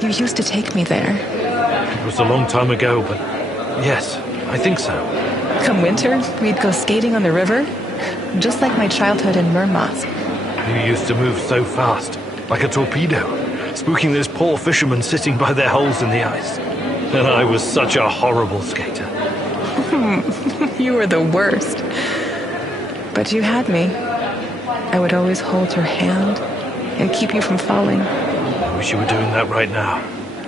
You used to take me there. It was a long time ago, but yes, I think so. Come winter, we'd go skating on the river, just like my childhood in Murmansk. You used to move so fast, like a torpedo, spooking those poor fishermen sitting by their holes in the ice. And I was such a horrible skater. You were the worst. But you had me. I would always hold your hand and keep you from falling. I wish you were doing that right now.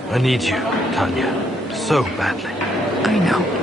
I need you, Tanya, so badly. I know.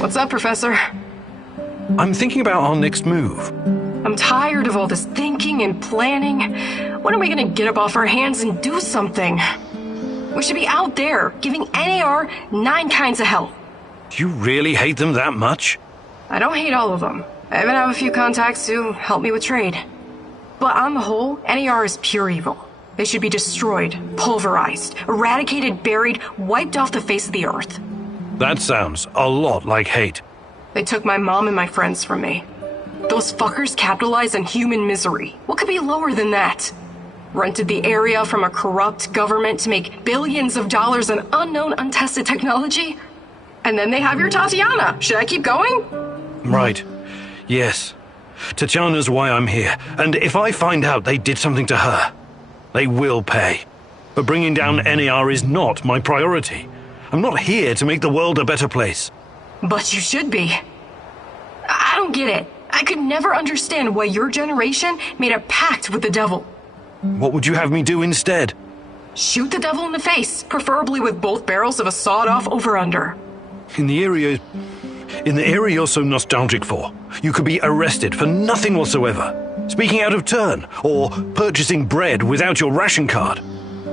What's up, Professor? I'm thinking about our next move. I'm tired of all this thinking and planning. When are we gonna get up off our hands and do something? We should be out there, giving NAR 9 kinds of hell. Do you really hate them that much? I don't hate all of them. I even have a few contacts who help me with trade. But on the whole, NAR is pure evil. They should be destroyed, pulverized, eradicated, buried, wiped off the face of the earth. That sounds a lot like hate. They took my mom and my friends from me. Those fuckers capitalized on human misery. What could be lower than that? Rented the area from a corrupt government to make billions of dollars on unknown, untested technology? And then they have your Tatiana. Should I keep going? Right. Yes. Tatiana's why I'm here. And if I find out they did something to her, they will pay. But bringing down NAR is not my priority. I'm not here to make the world a better place. But you should be. I don't get it. I could never understand why your generation made a pact with the devil. What would you have me do instead? Shoot the devil in the face, preferably with both barrels of a sawed-off over-under. In the area you're so nostalgic for, you could be arrested for nothing whatsoever. Speaking out of turn, or purchasing bread without your ration card.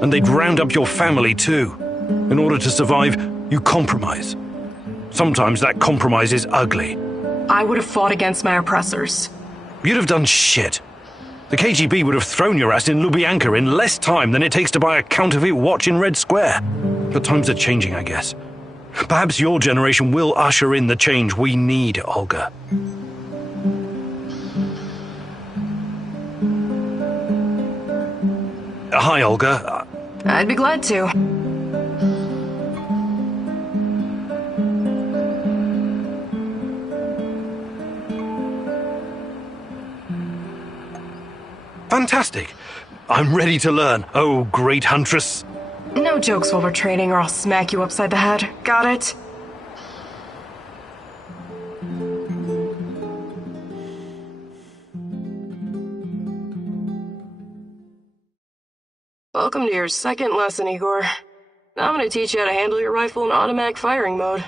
And they'd round up your family too. In order to survive, you compromise. Sometimes that compromise is ugly. I would have fought against my oppressors. You'd have done shit. The KGB would have thrown your ass in Lubyanka in less time than it takes to buy a counterfeit watch in Red Square. But times are changing, I guess. Perhaps your generation will usher in the change we need, Olga. Hi, Olga. I'd be glad to. Fantastic. I'm ready to learn, oh great huntress. No jokes while we're training or I'll smack you upside the head. Got it? Welcome to your second lesson, Igor. Now I'm gonna teach you how to handle your rifle in automatic firing mode.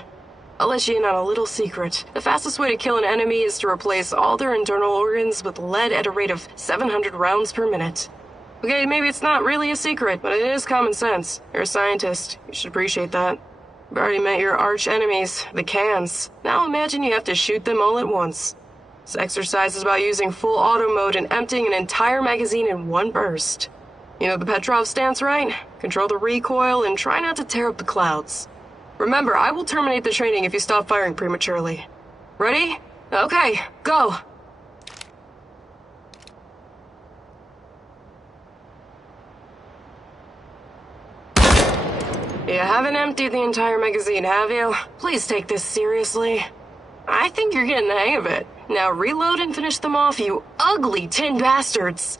I'll let you in on a little secret. The fastest way to kill an enemy is to replace all their internal organs with lead at a rate of 700 rounds per minute. Okay, maybe it's not really a secret, but it is common sense. You're a scientist. You should appreciate that. You've already met your arch enemies, the cans. Now imagine you have to shoot them all at once. This exercise is about using full auto mode and emptying an entire magazine in one burst. You know the Petrov stance, right? Control the recoil and try not to tear up the clouds. Remember, I will terminate the training if you stop firing prematurely. Ready? Okay, go! You haven't emptied the entire magazine, have you? Please take this seriously. I think you're getting the hang of it. Now reload and finish them off, you ugly tin bastards!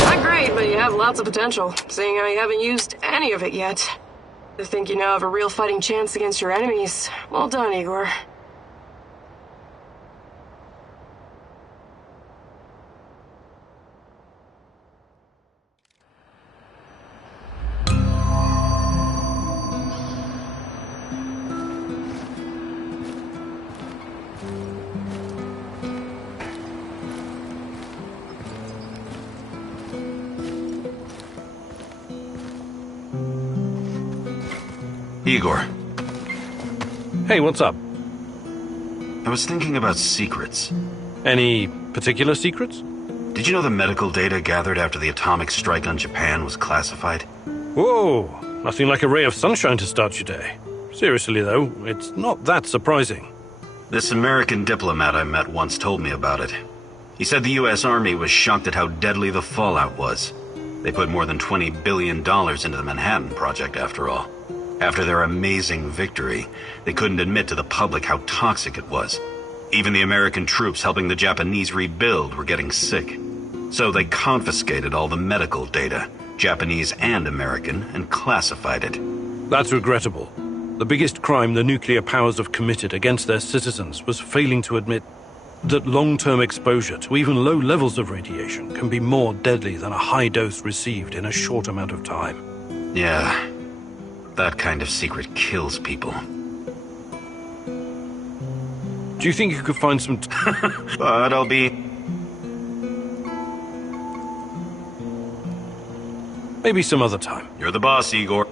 Not great, but you have lots of potential, seeing how you haven't used any of it yet. I think you now have a real fighting chance against your enemies. Well done, Igor. Igor, Hey, what's up? I was thinking about secrets. Any particular secrets? Did you know the medical data gathered after the atomic strike on Japan was classified? Whoa, nothing like a ray of sunshine to start your day. Seriously though, it's not that surprising. This American diplomat I met once told me about it. He said the US Army was shocked at how deadly the fallout was. They put more than $20 billion into the Manhattan Project after all. After their amazing victory, they couldn't admit to the public how toxic it was. Even the American troops helping the Japanese rebuild were getting sick. So they confiscated all the medical data, Japanese and American, and classified it. That's regrettable. The biggest crime the nuclear powers have committed against their citizens was failing to admit that long-term exposure to even low levels of radiation can be more deadly than a high dose received in a short amount of time. Yeah, that kind of secret kills people. Do you think you could find some... But I'll be... Maybe some other time. You're the boss, Igor.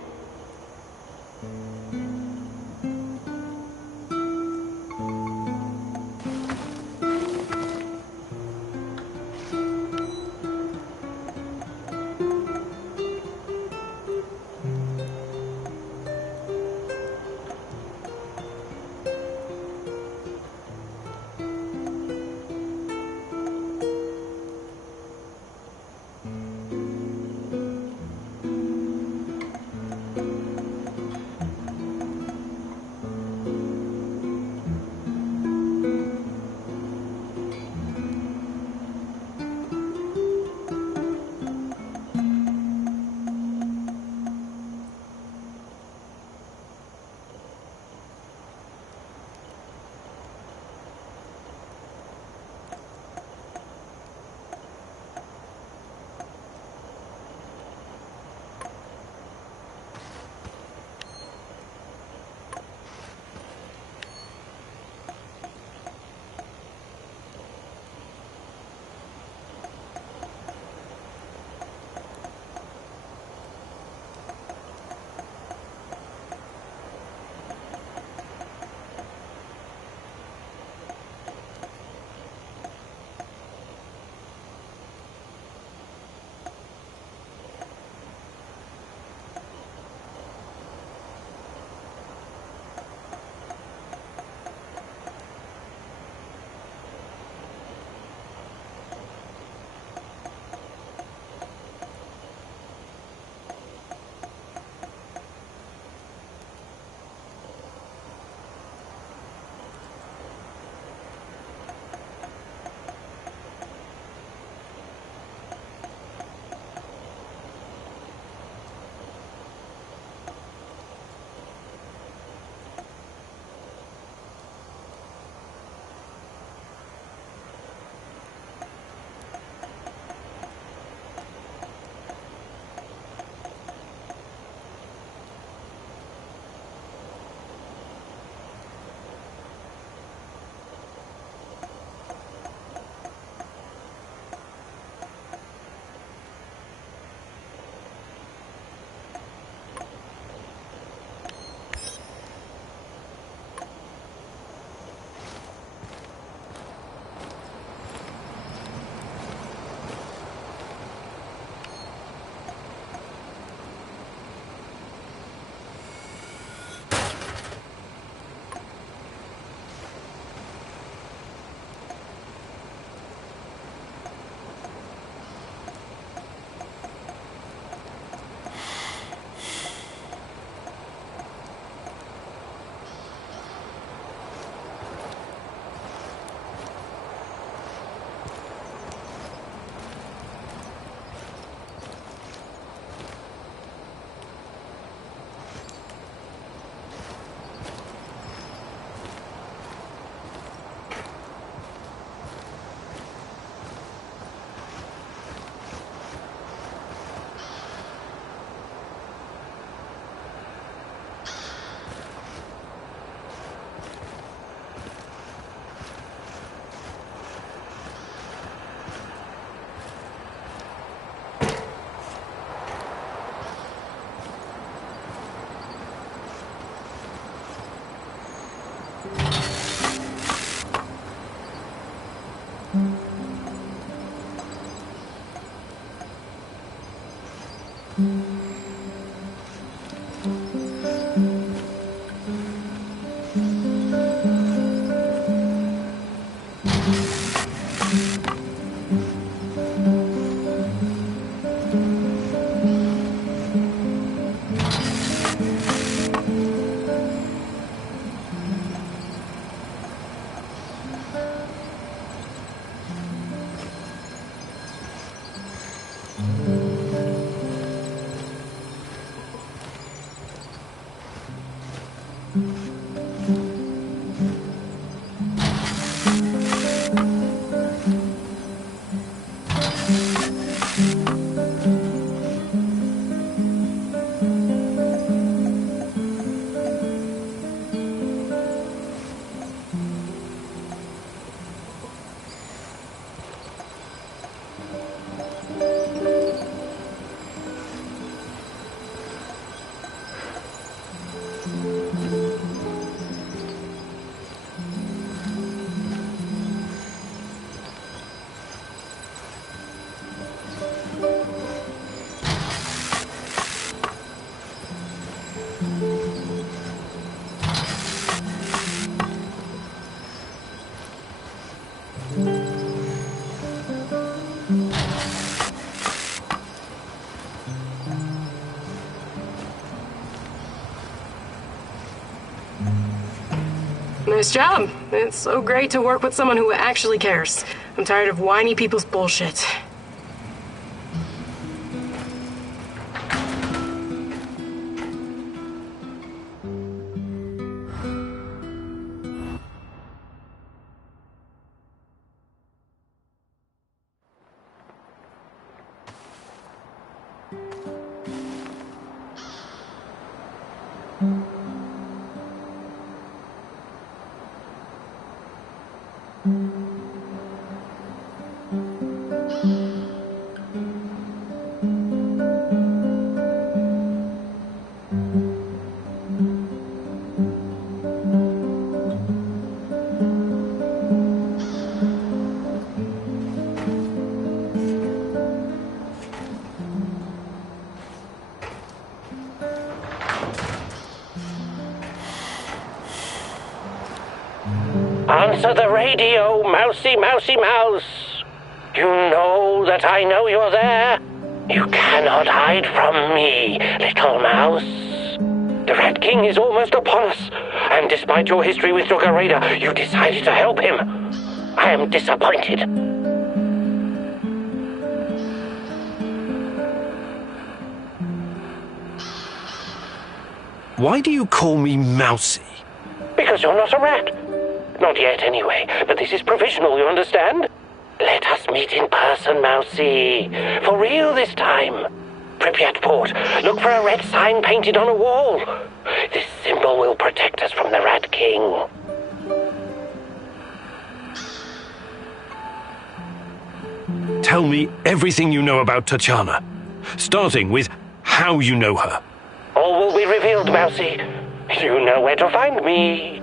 Nice job. It's so great to work with someone who actually cares. I'm tired of whiny people's bullshit. Answer the radio, mousy, mousy, mouse. You know that I know you're there. You cannot hide from me, little mouse. The Rat King is almost upon us, and despite your history with Sugar Raider, you decided to help him. I am disappointed. Why do you call me mousy? Because you're not a rat. Not yet, anyway, but this is provisional, you understand? Let us meet in person, mousy. For real this time. Pripyat Port, look for a red sign painted on a wall. This symbol will protect us from the Rat King. Tell me everything you know about Tachana, starting with how you know her. All will be revealed, mousy. You know where to find me.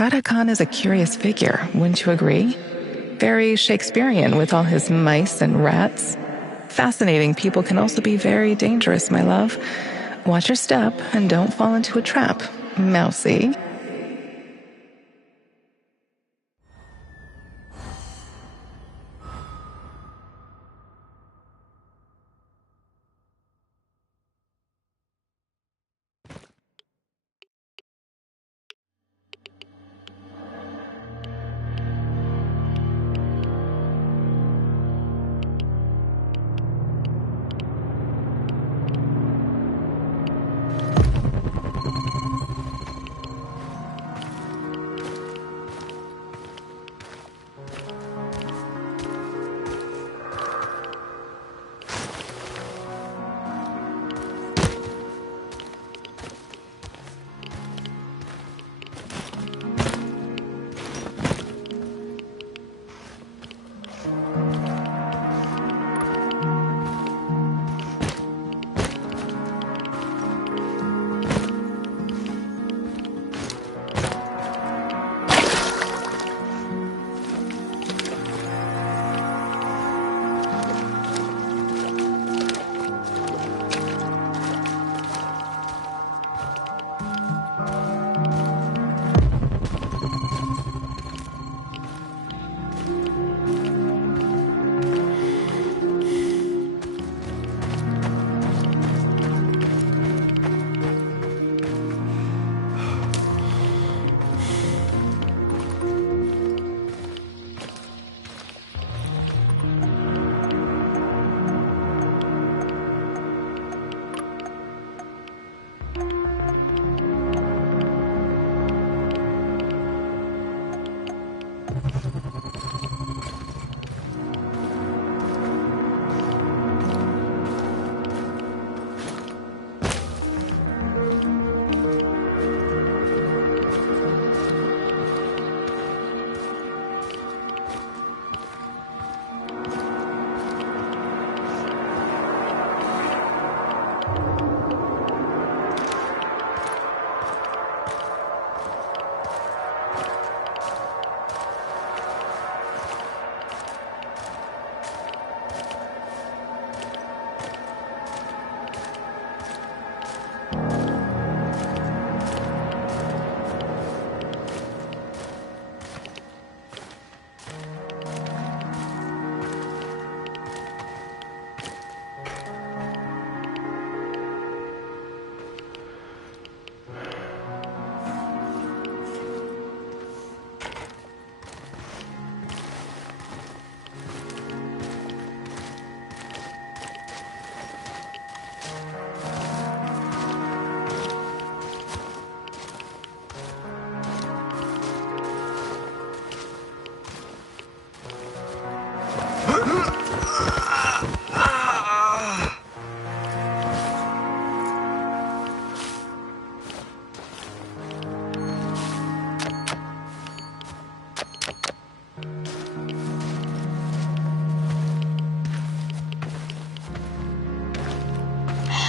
Dada Khan is a curious figure, wouldn't you agree? Very Shakespearean with all his mice and rats. Fascinating people can also be very dangerous, my love. Watch your step and don't fall into a trap, Mousy.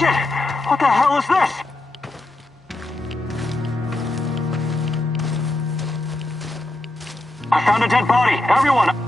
Shit! What the hell is this? I found a dead body! Everyone!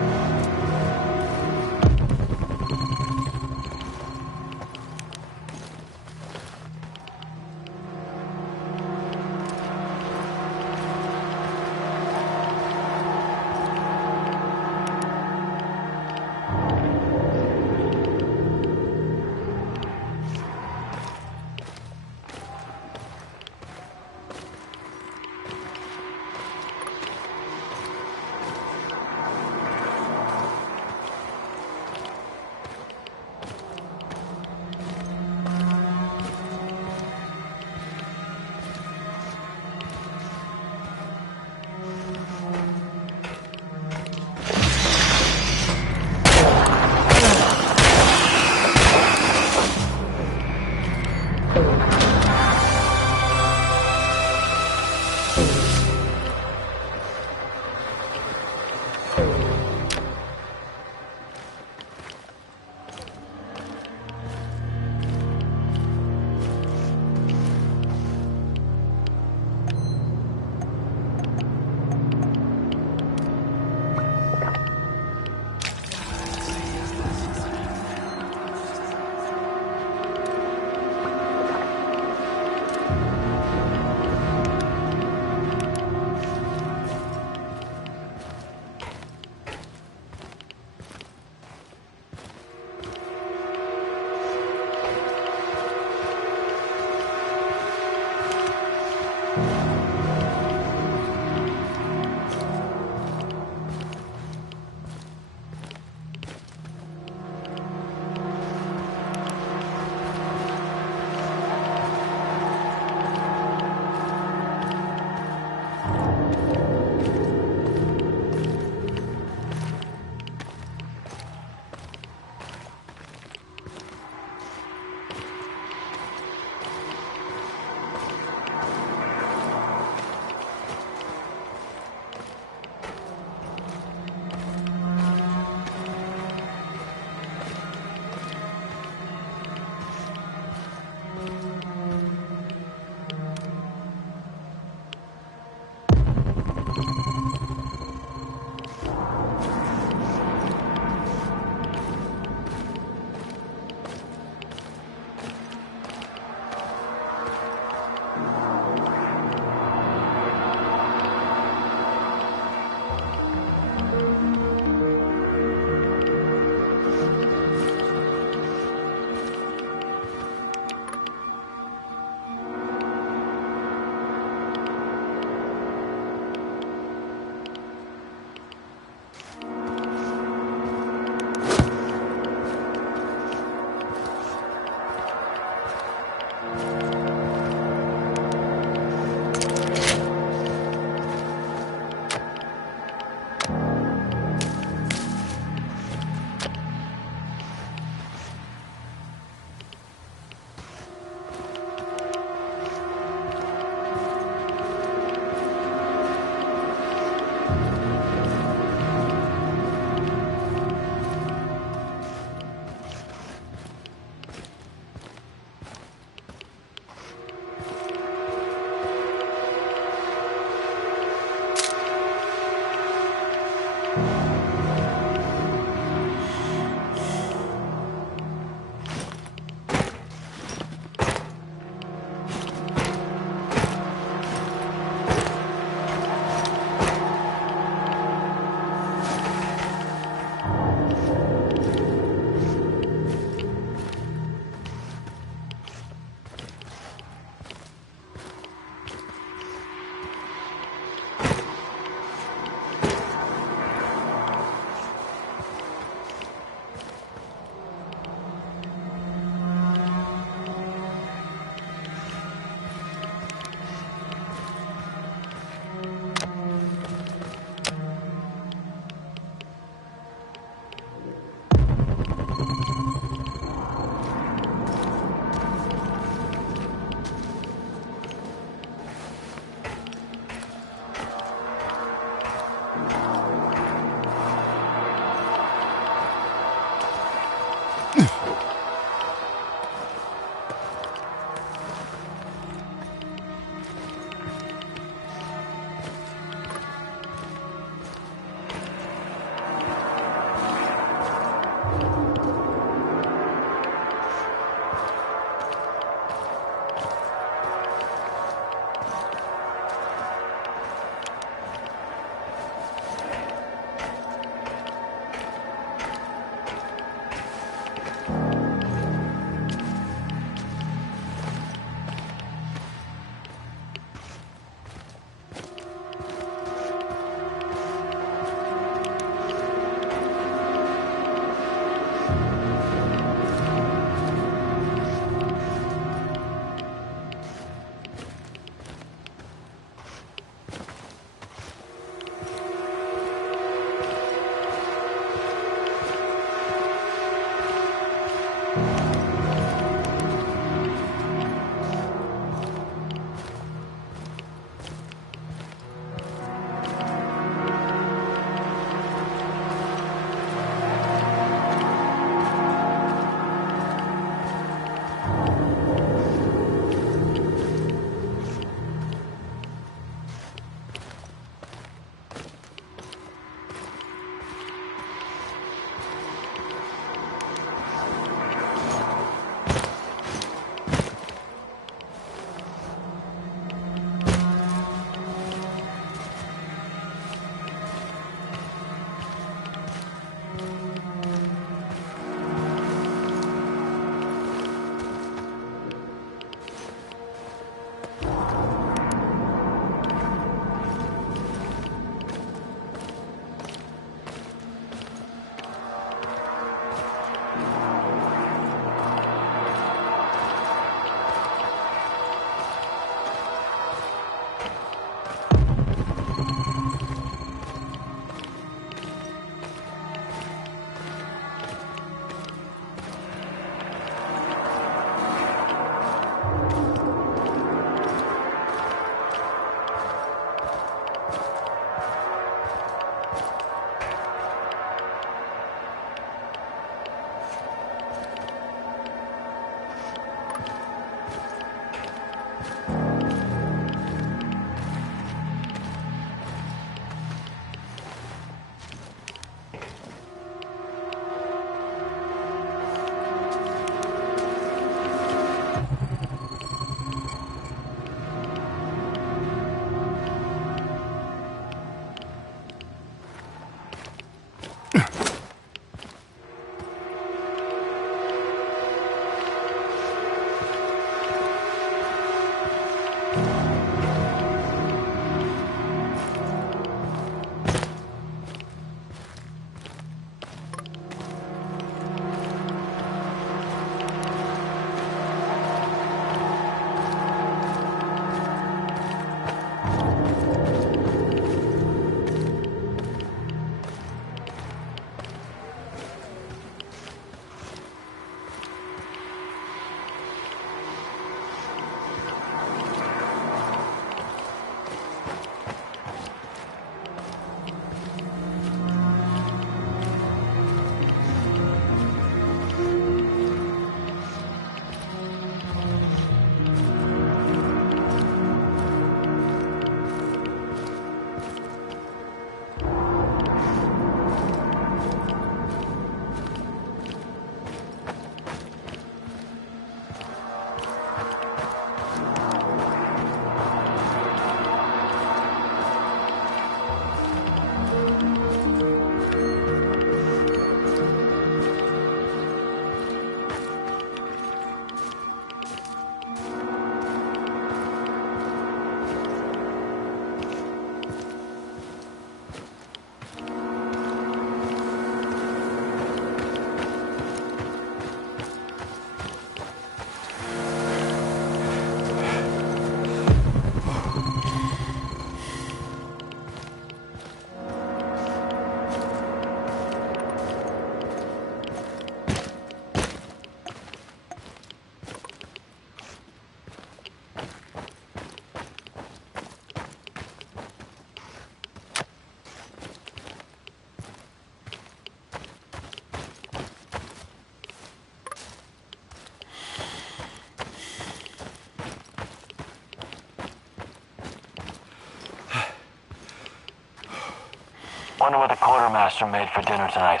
Wonder what the quartermaster made for dinner tonight.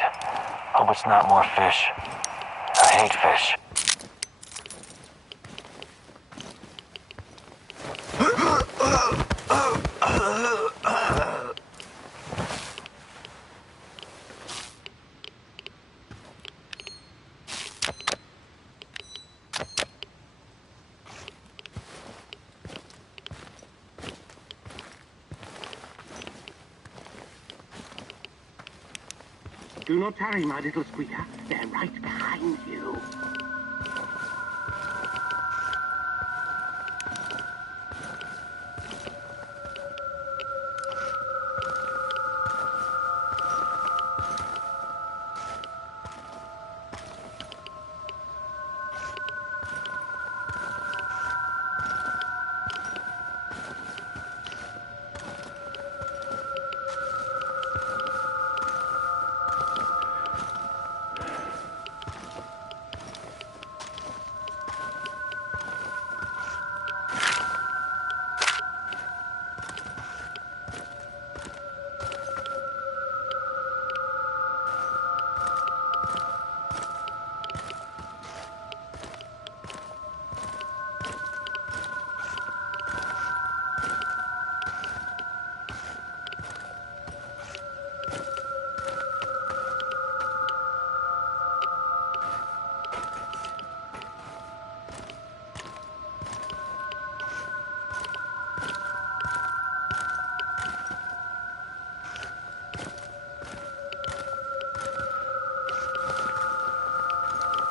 Hope it's not more fish. I hate fish. Do not tarry, my little squeaker. They're right behind you.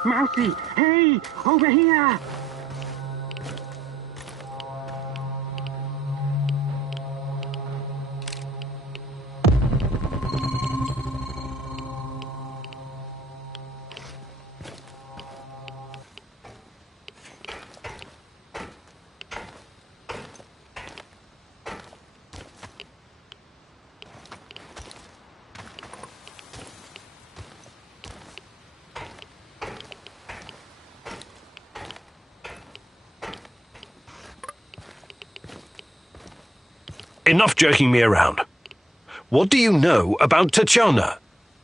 Mousy, hey, over here! Enough jerking me around. What do you know about Tachana?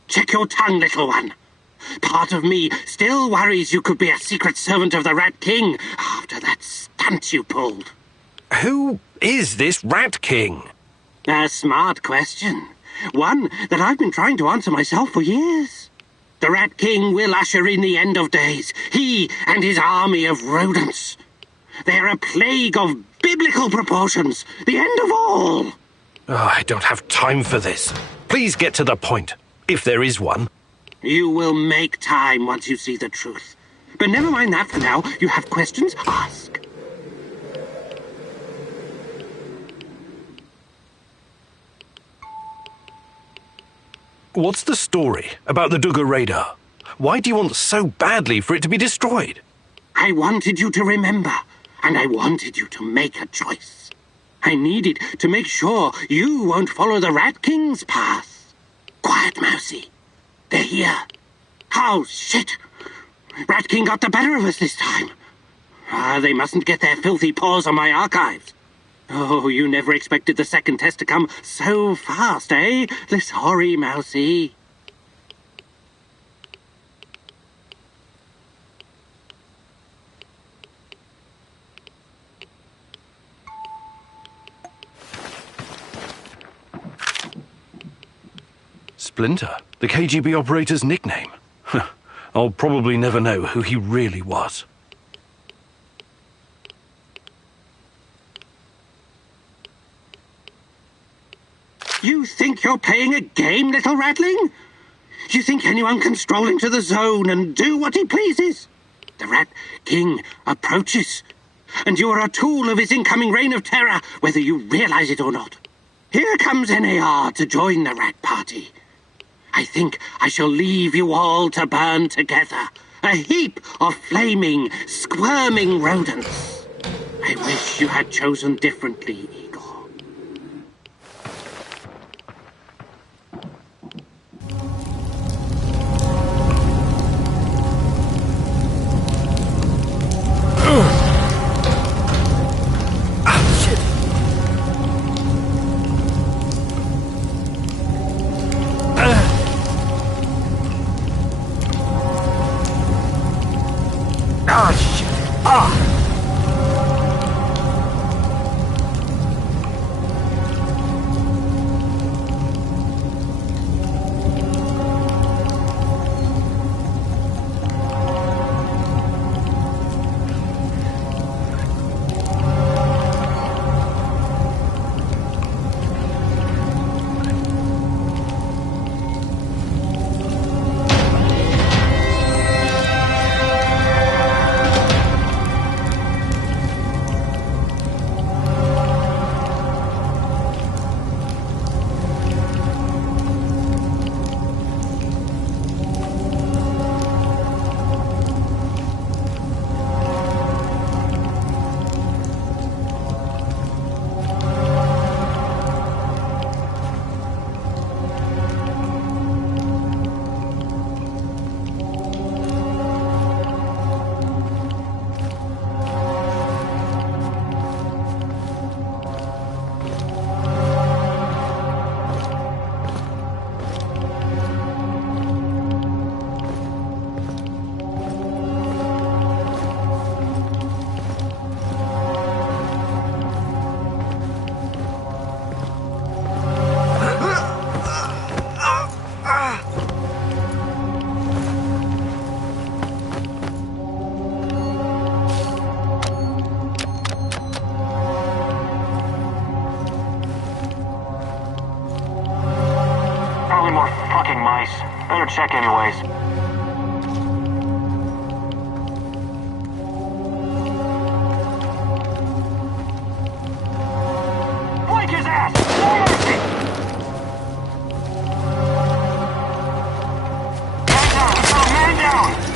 Check your tongue, little one. Part of me still worries you could be a secret servant of the Rat King after that stunt you pulled. Who is this Rat King? A smart question. One that I've been trying to answer myself for years. The Rat King will usher in the end of days. He and his army of rodents. They're a plague of biblical proportions. The end of all. Oh, I don't have time for this. Please get to the point, if there is one. You will make time once you see the truth. But never mind that for now. You have questions? Ask. What's the story about the Duga radar? Why do you want so badly for it to be destroyed? I wanted you to remember, and I wanted you to make a choice. I needed to make sure you won't follow the Rat King's path. Quiet, Mousy. They're here. Oh, shit. Rat King got the better of us this time. They mustn't get their filthy paws on my archives. Oh, you never expected the second test to come so fast, eh? Sorry, Mousy. Splinter, the KGB operator's nickname. I'll probably never know who he really was. You think you're playing a game, little ratling? You think anyone can stroll into the zone and do what he pleases? The Rat King approaches, and you are a tool of his incoming reign of terror, whether you realize it or not. Here comes NAR to join the Rat Party. I think I shall leave you all to burn together. A heap of flaming, squirming rodents. I wish you had chosen differently, Igor. Better check anyways. Flank his ass! No mercy! Man down!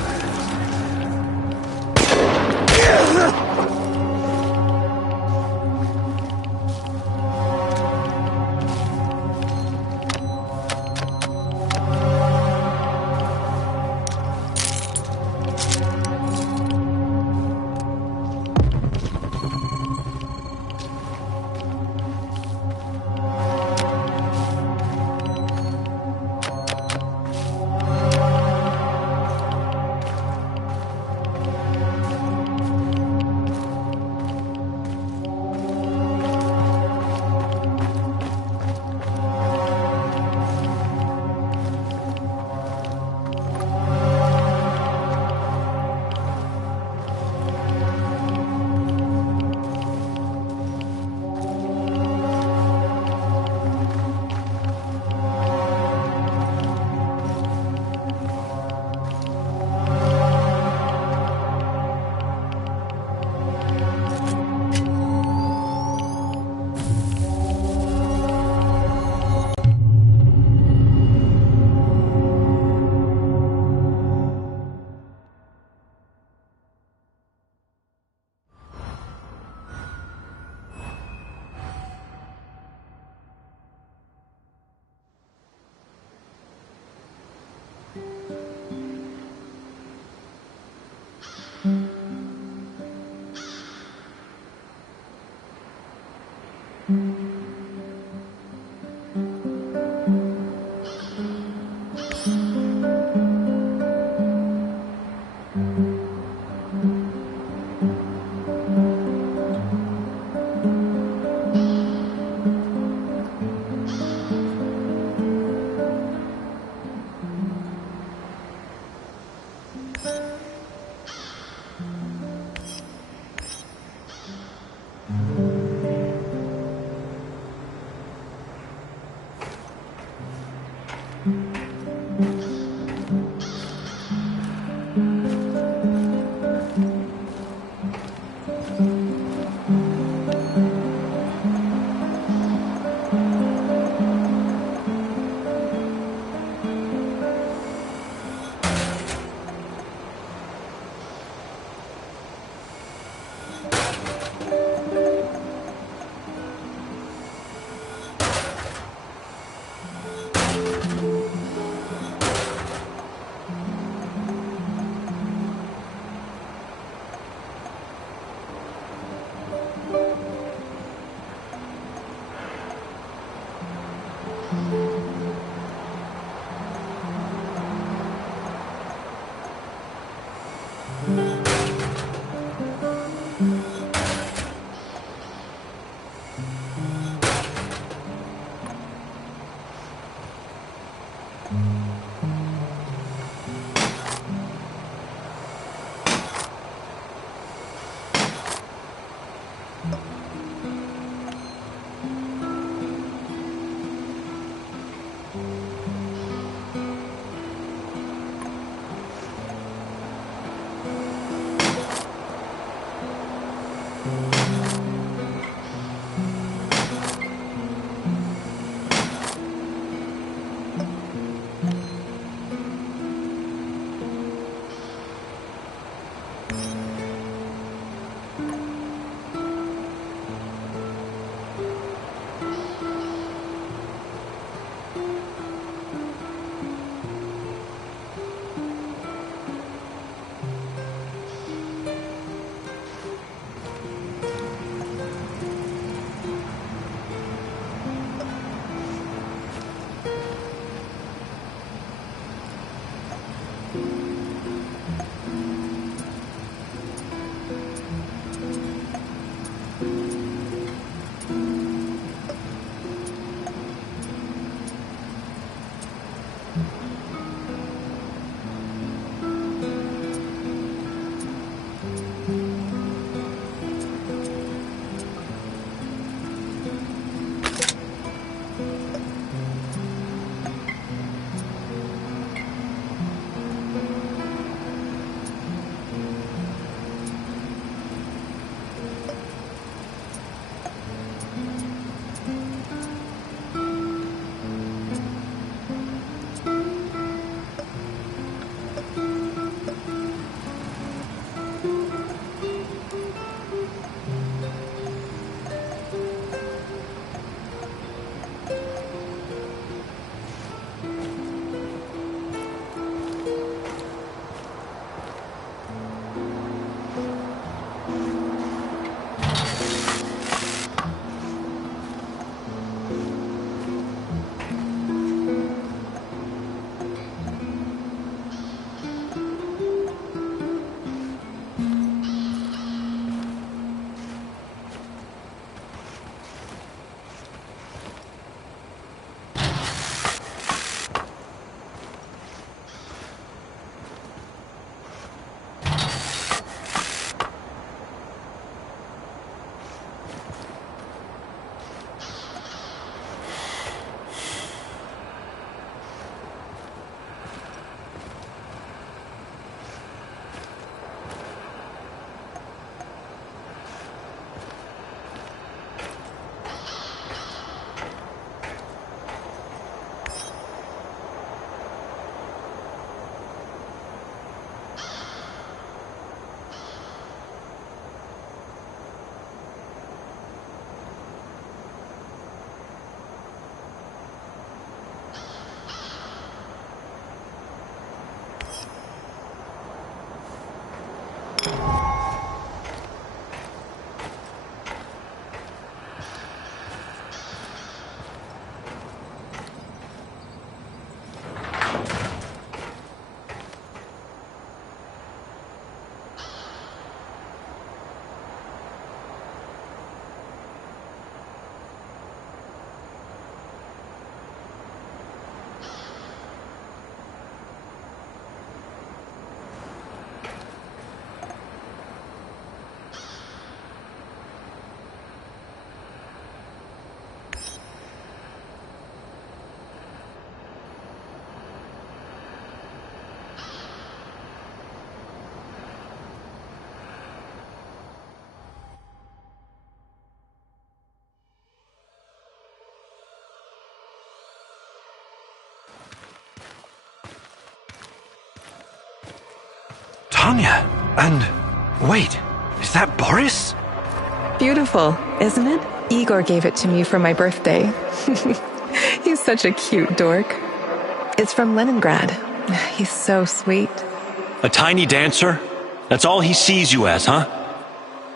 Tanya, and wait, is that Boris? Beautiful, isn't it? Igor gave it to me for my birthday. He's such a cute dork. It's from Leningrad. He's so sweet. A tiny dancer? That's all he sees you as, huh?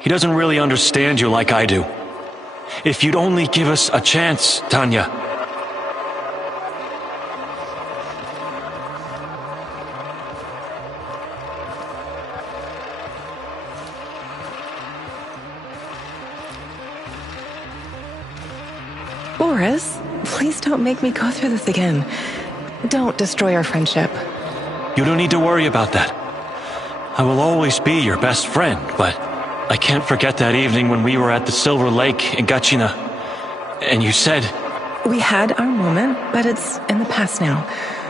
He doesn't really understand you like I do. If you'd only give us a chance, Tanya. Boris, please don't make me go through this again. Don't destroy our friendship. You don't need to worry about that. I will always be your best friend, but I can't forget that evening when we were at the Silver Lake in Gachina, and you said... We had our moment, but it's in the past now.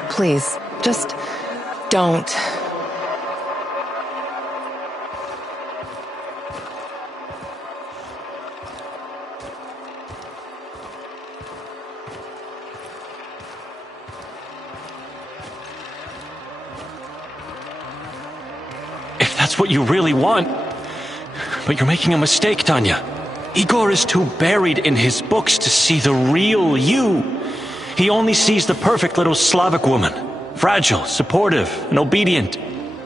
Please, just don't. If that's what you really want... But you're making a mistake, Tanya. Igor is too buried in his books to see the real you. He only sees the perfect little Slavic woman. Fragile, supportive, and obedient.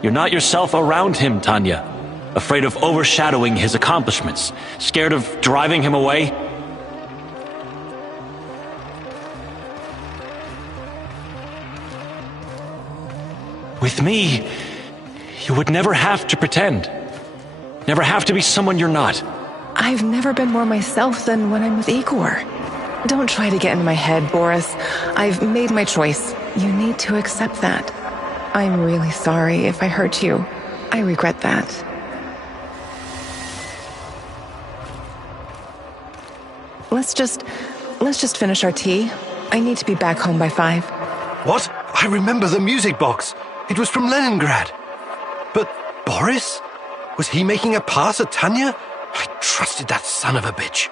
You're not yourself around him, Tanya. Afraid of overshadowing his accomplishments. Scared of driving him away. With me, you would never have to pretend. Never have to be someone you're not. I've never been more myself than when I'm with Igor. Don't try to get into my head, Boris. I've made my choice. You need to accept that. I'm really sorry if I hurt you. I regret that. Let's just finish our tea. I need to be back home by 5. What? I remember the music box. It was from Leningrad. But Boris? Was he making a pass at Tanya? I trusted that son of a bitch.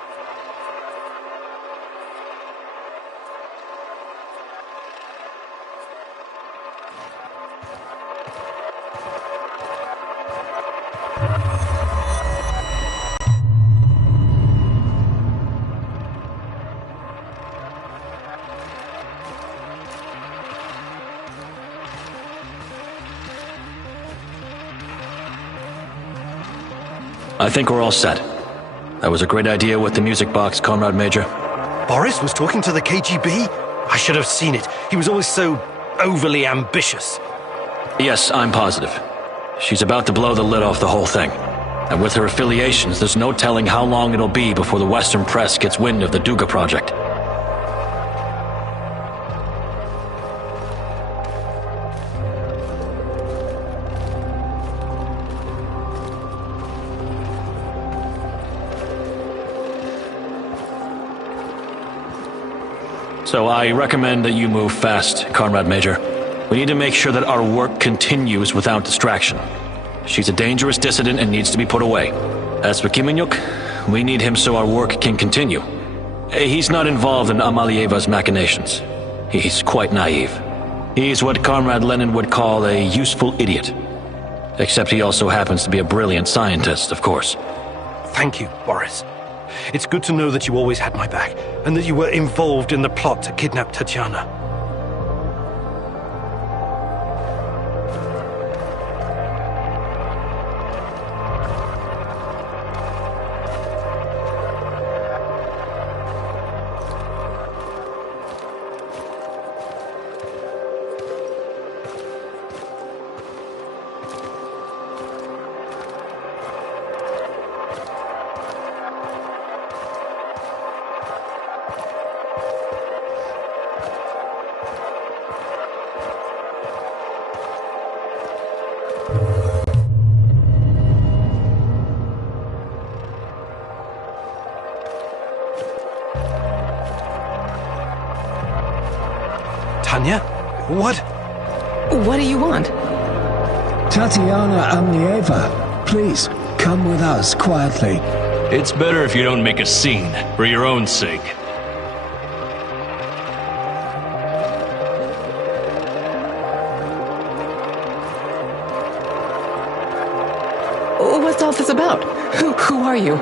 I think we're all set. That was a great idea with the music box, Comrade Major. Boris was talking to the KGB? I should have seen it. He was always so overly ambitious. Yes, I'm positive. She's about to blow the lid off the whole thing. And with her affiliations, there's no telling how long it'll be before the Western press gets wind of the Duga project. So I recommend that you move fast, Comrade Major. We need to make sure that our work continues without distraction. She's a dangerous dissident and needs to be put away. As for Kimenyuk, we need him so our work can continue. He's not involved in Amalieva's machinations. He's quite naive. He's what Comrade Lenin would call a useful idiot. Except he also happens to be a brilliant scientist, of course. Thank you, Boris. It's good to know that you always had my back, and that you were involved in the plot to kidnap Tatiana. Tanya? What? What do you want? Tatiana Amnieva, please, come with us quietly. It's better if you don't make a scene, for your own sake. What's all this about? Who are you?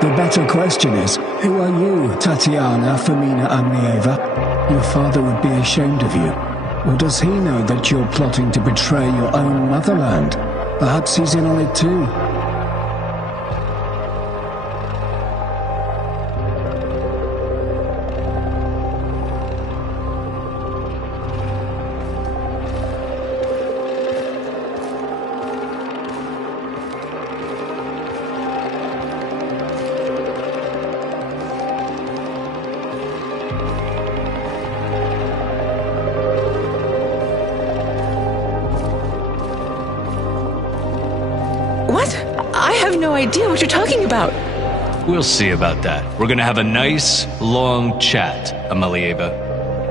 The better question is, who are you, Tatiana Femina Amnieva? Your father would be ashamed of you. Or does he know that you're plotting to betray your own motherland? Perhaps he's in on it too. What? idea what you're talking about. We'll see about that. We're gonna have a nice, long chat, Amelieva.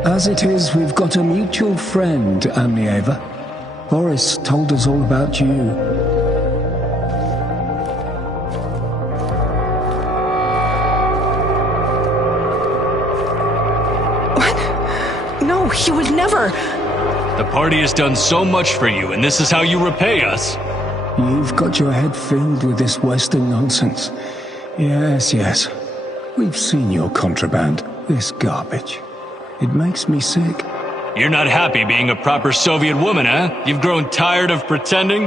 As it is, we've got a mutual friend, Amelieva. Boris told us all about you. No, he would never. The party has done so much for you, and this is how you repay us. You've got your head filled with this Western nonsense. Yes. We've seen your contraband, this garbage. It makes me sick. You're not happy being a proper Soviet woman, huh? You've grown tired of pretending?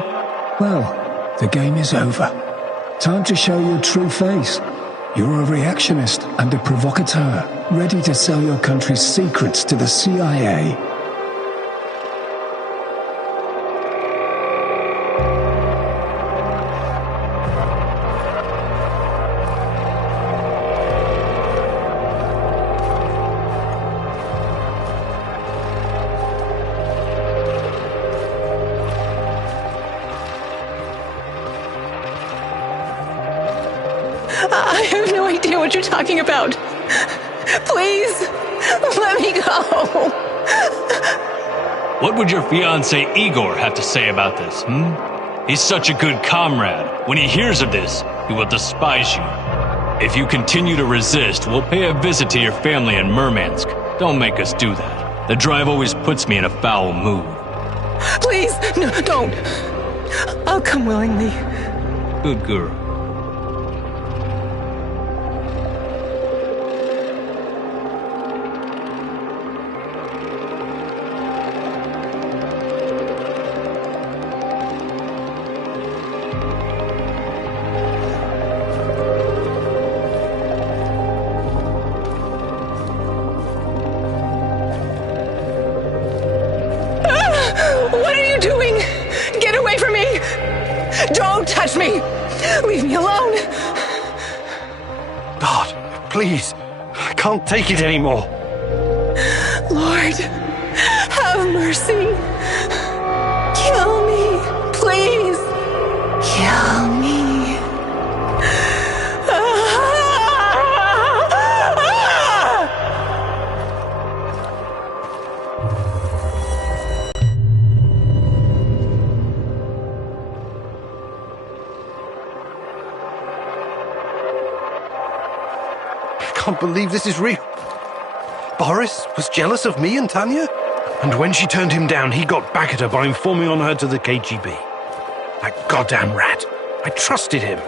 Well, the game is over. Time to show your true face. You're a reactionist and a provocateur, ready to sell your country's secrets to the CIA. I have no idea what you're talking about. Please, let me go. What would your fiancé Igor have to say about this, He's such a good comrade. When he hears of this, he will despise you. If you continue to resist, we'll pay a visit to your family in Murmansk. Don't make us do that. The drive always puts me in a foul mood. Please, no, don't. I'll come willingly. Good girl. What are you doing? Get away from me! Don't touch me! Leave me alone! God, please. I can't take it anymore. Lord, have mercy. Kill me, please. Kill me. I can't believe this is real. Boris was jealous of me and Tanya? And when she turned him down, he got back at her by informing on her to the KGB. That goddamn rat. I trusted him.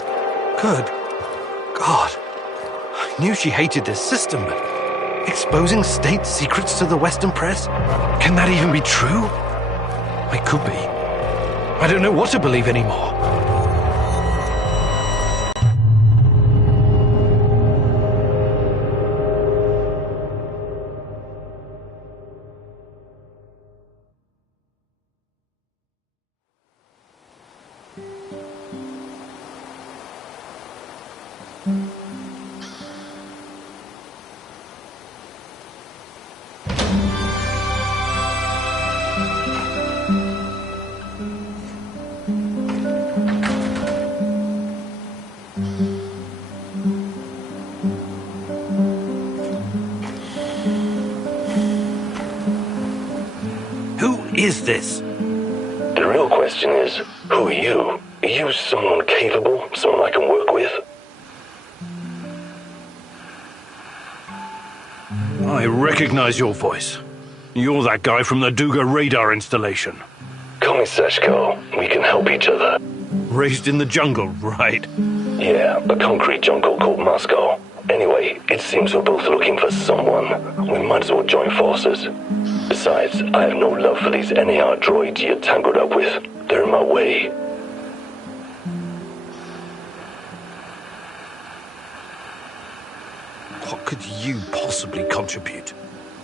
Good God. I knew she hated this system, but exposing state secrets to the Western press? Can that even be true? I could be. I don't know what to believe anymore. Who is this? The real question is, who are you? Are you someone capable? Someone I can work with? I recognize your voice. You're that guy from the Duga radar installation. Call me Seshko. We can help each other. Raised in the jungle, right? Yeah, a concrete jungle called Moscow. Anyway, it seems we're both looking for someone. We might as well join forces. Besides, I have no love for these NAR droids you're tangled up with. They're in my way. What could you possibly contribute?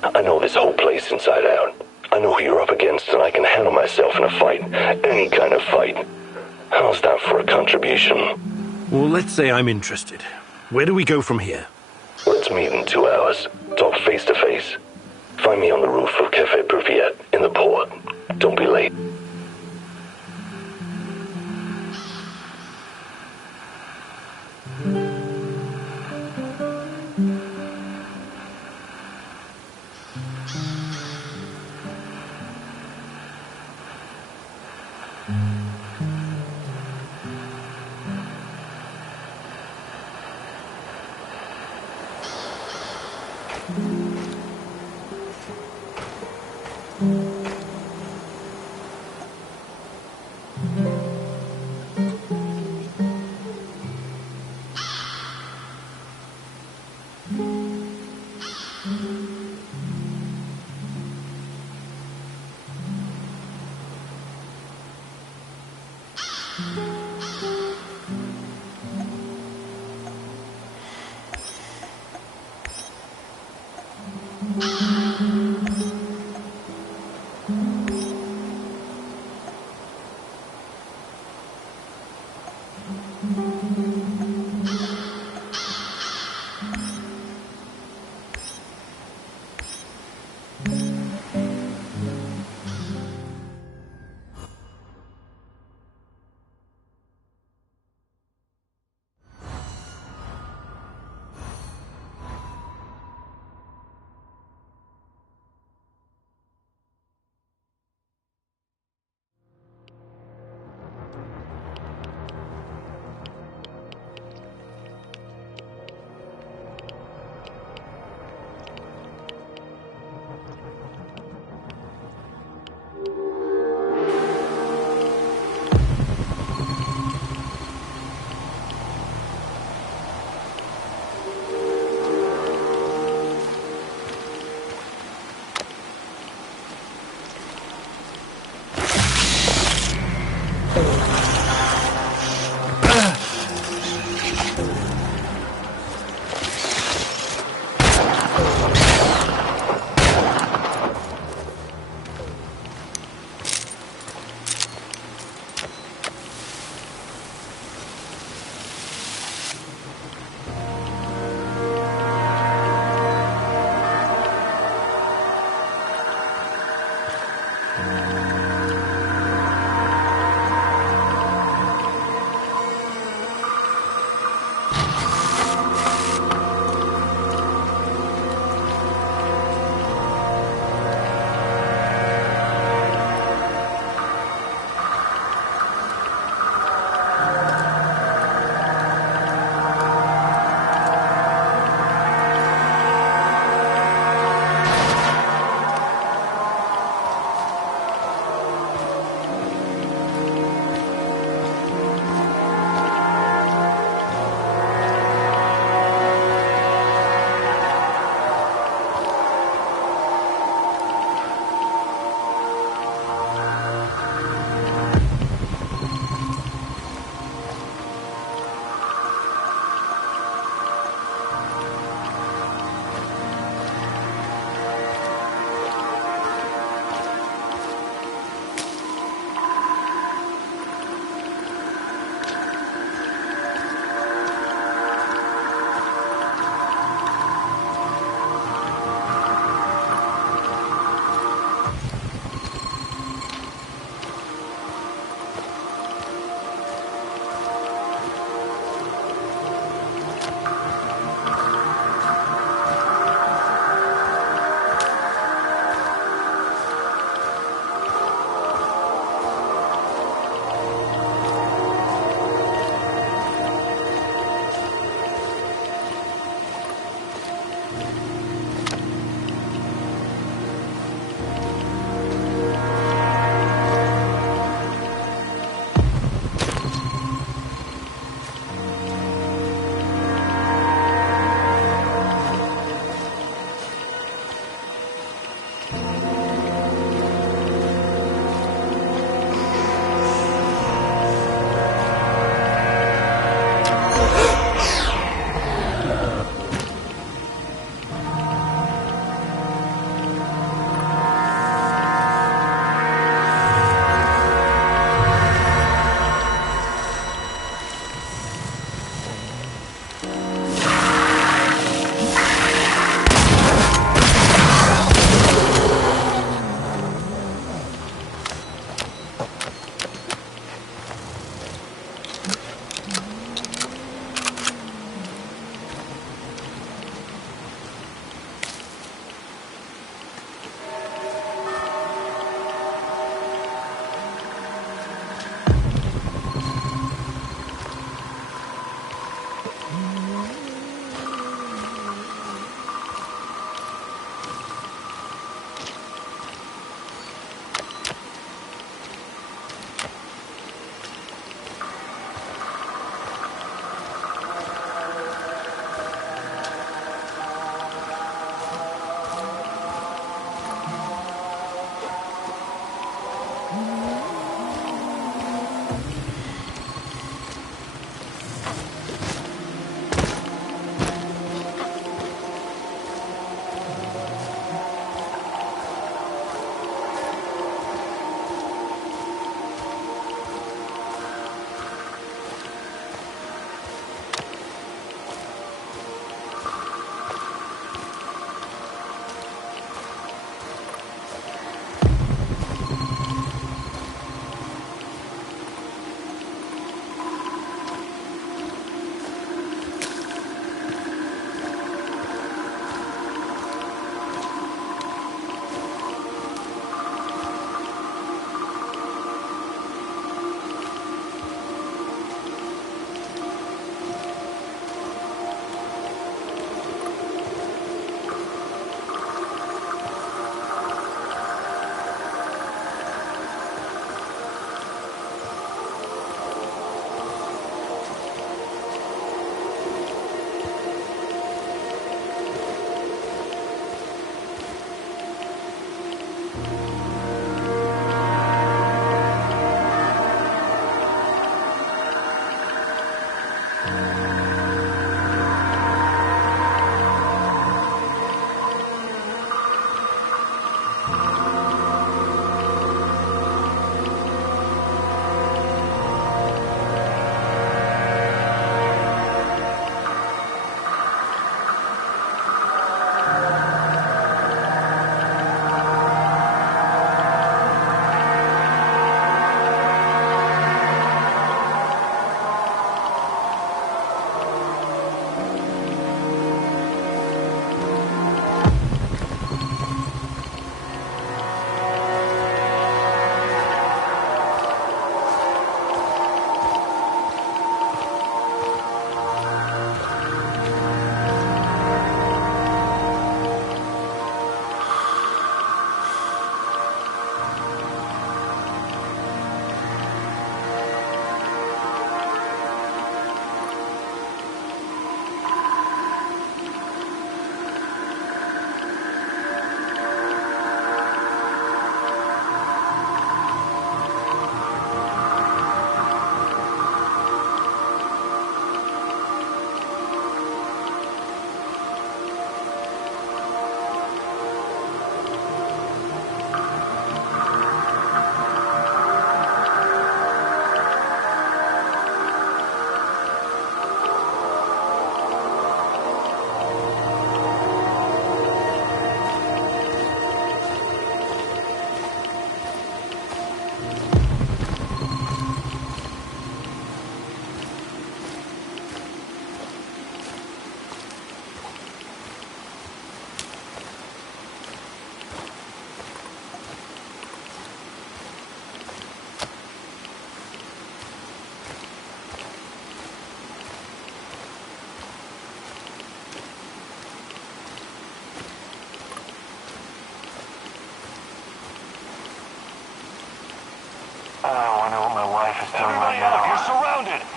I know this whole place inside out. I know who you're up against, and I can handle myself in a fight. Any kind of fight. How's that for a contribution? Well, let's say I'm interested. Where do we go from here? Let's meet in 2 hours. Talk face to face. Find me on the roof of Cafe Privyet in the port. Don't be late.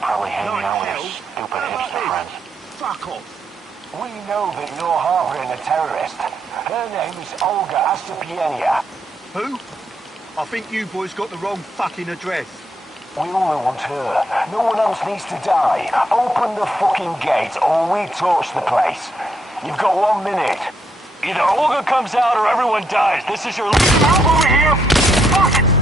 Probably hanging Like out with hell. his stupid How about hipster this? friends. Fuck off. We know that you're harboring a terrorist. Her name is Olga Asapienia. Who? I think you boys got the wrong fucking address. We only want her. No one else needs to die. Open the fucking gate or we torch the place. You've got 1 minute. Either Olga comes out or everyone dies. This is your... Help over here! Fuck it!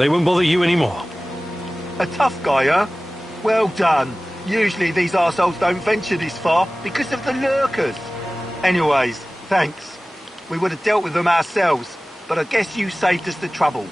They won't bother you anymore. A tough guy, huh? Well done. Usually these arseholes don't venture this far because of the lurkers. Anyways, thanks. We would have dealt with them ourselves, but I guess you saved us the trouble.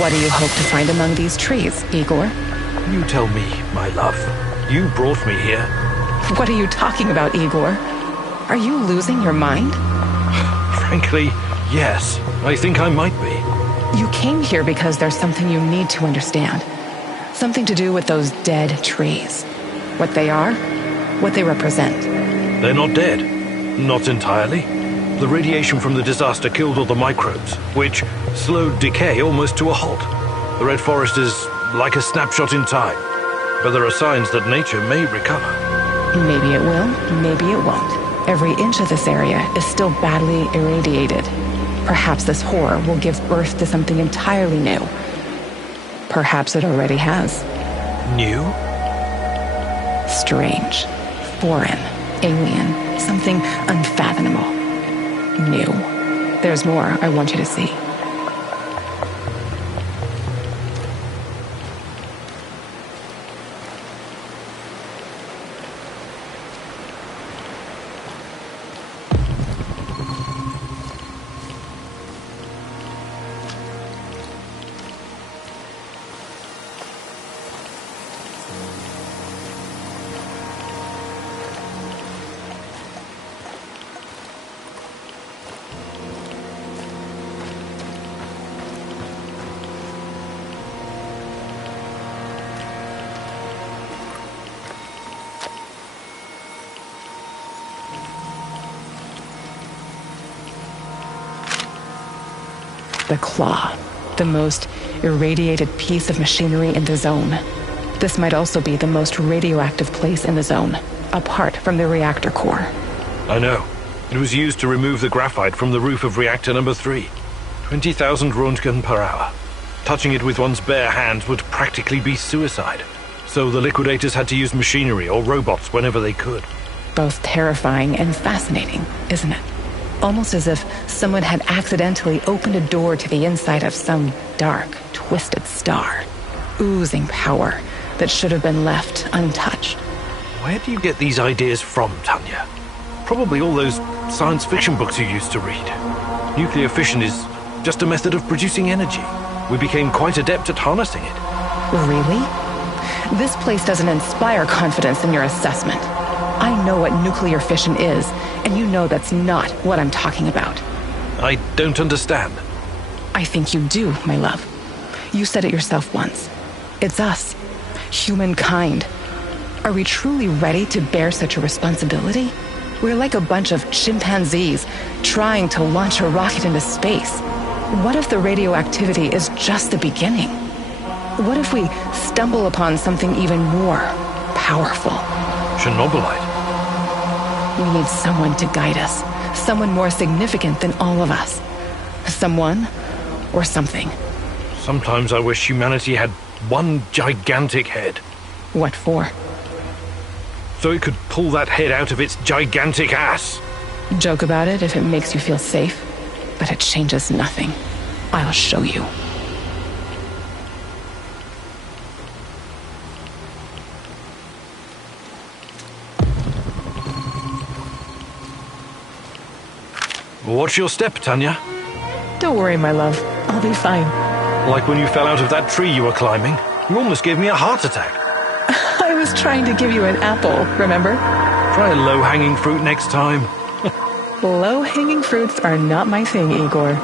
What do you hope to find among these trees, Igor? You tell me, my love. You brought me here. What are you talking about, Igor? Are you losing your mind? Frankly, yes. I think I might be. You came here because there's something you need to understand. Something to do with those dead trees. What they are, what they represent. They're not dead. Not entirely. The radiation from the disaster killed all the microbes, which slowed decay almost to a halt. The Red Forest is like a snapshot in time, but there are signs that nature may recover. Maybe it will, maybe it won't. Every inch of this area is still badly irradiated. Perhaps this horror will give birth to something entirely new. Perhaps it already has. New? Strange, foreign, alien, something unfathomable. New. There's more I want you to see. The claw, the most irradiated piece of machinery in the zone. This might also be the most radioactive place in the zone, apart from the reactor core. I know. It was used to remove the graphite from the roof of reactor number 3. 20,000 Röntgen per hour. Touching it with one's bare hands would practically be suicide. So the liquidators had to use machinery or robots whenever they could. Both terrifying and fascinating, isn't it? Almost as if someone had accidentally opened a door to the inside of some dark, twisted star, oozing power that should have been left untouched. Where do you get these ideas from, Tanya? Probably all those science fiction books you used to read. Nuclear fission is just a method of producing energy. We became quite adept at harnessing it. Really? This place doesn't inspire confidence in your assessment. I know what nuclear fission is, and you know that's not what I'm talking about. I don't understand. I think you do, my love. You said it yourself once. It's us, humankind. Are we truly ready to bear such a responsibility? We're like a bunch of chimpanzees trying to launch a rocket into space. What if the radioactivity is just the beginning? What if we stumble upon something even more powerful? Chernobly Light. We need someone to guide us. Someone more significant than all of us. Someone or something. Sometimes I wish humanity had one gigantic head. What for? So it could pull that head out of its gigantic ass. Joke about it if it makes you feel safe, but it changes nothing. I'll show you. Watch your step, Tanya. Don't worry, my love. I'll be fine. Like when you fell out of that tree you were climbing. You almost gave me a heart attack. I was trying to give you an apple, remember? Try a low-hanging fruit next time. Low-hanging fruits are not my thing, Igor.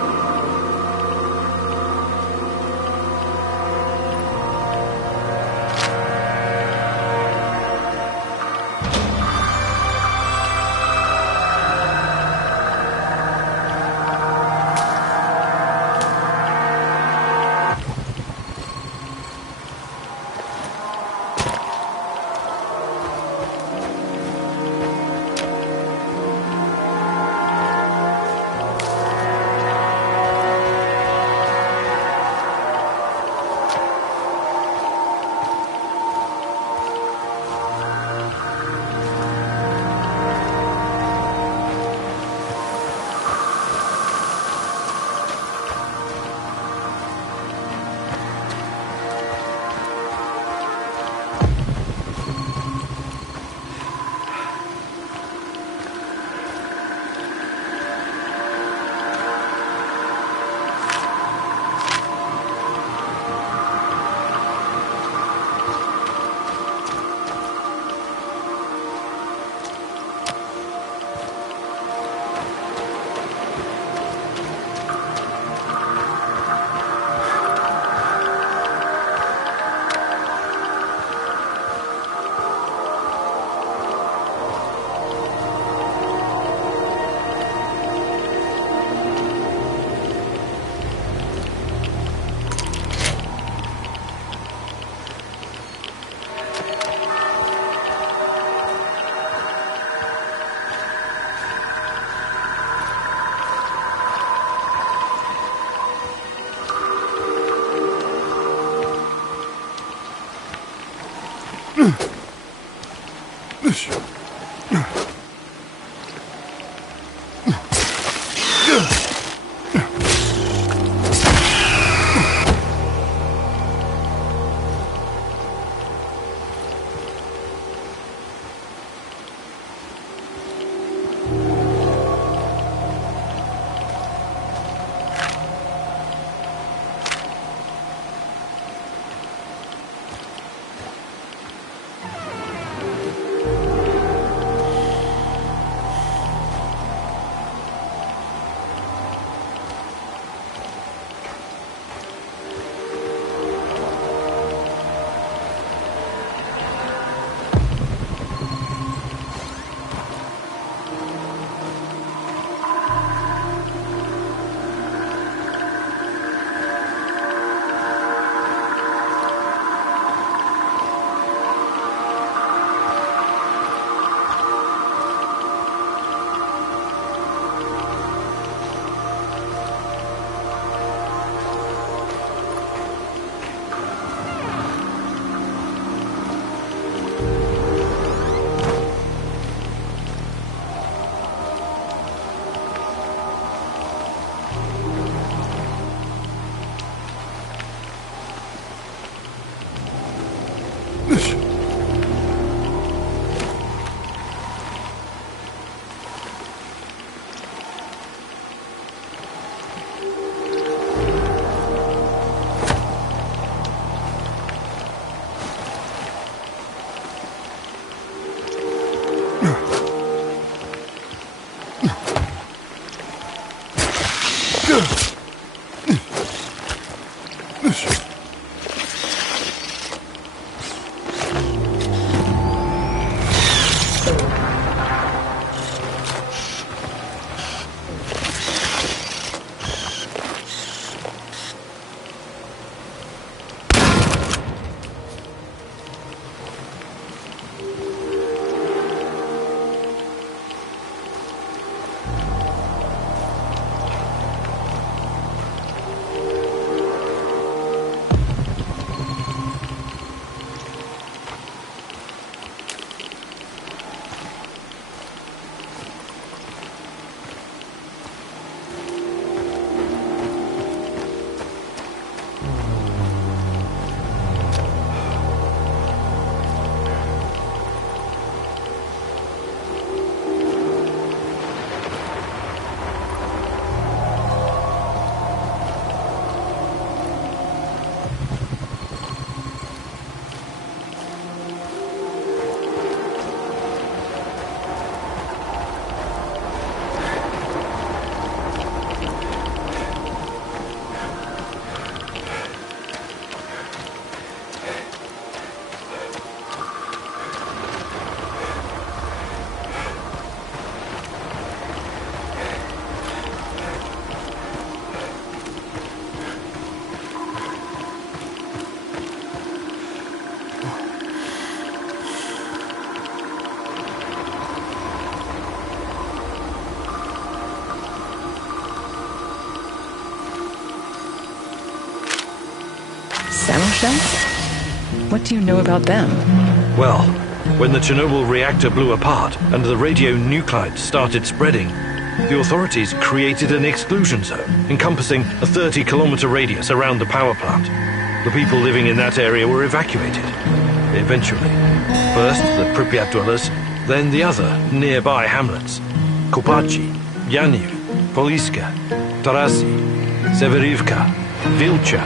Shells? What do you know about them? Well, when the Chernobyl reactor blew apart and the radionuclides started spreading, the authorities created an exclusion zone encompassing a 30-kilometer radius around the power plant. The people living in that area were evacuated. Eventually. First the Pripyat dwellers, then the other nearby hamlets. Kopachi, Yaniv, Poliska, Tarasi, Severivka, Vilcha,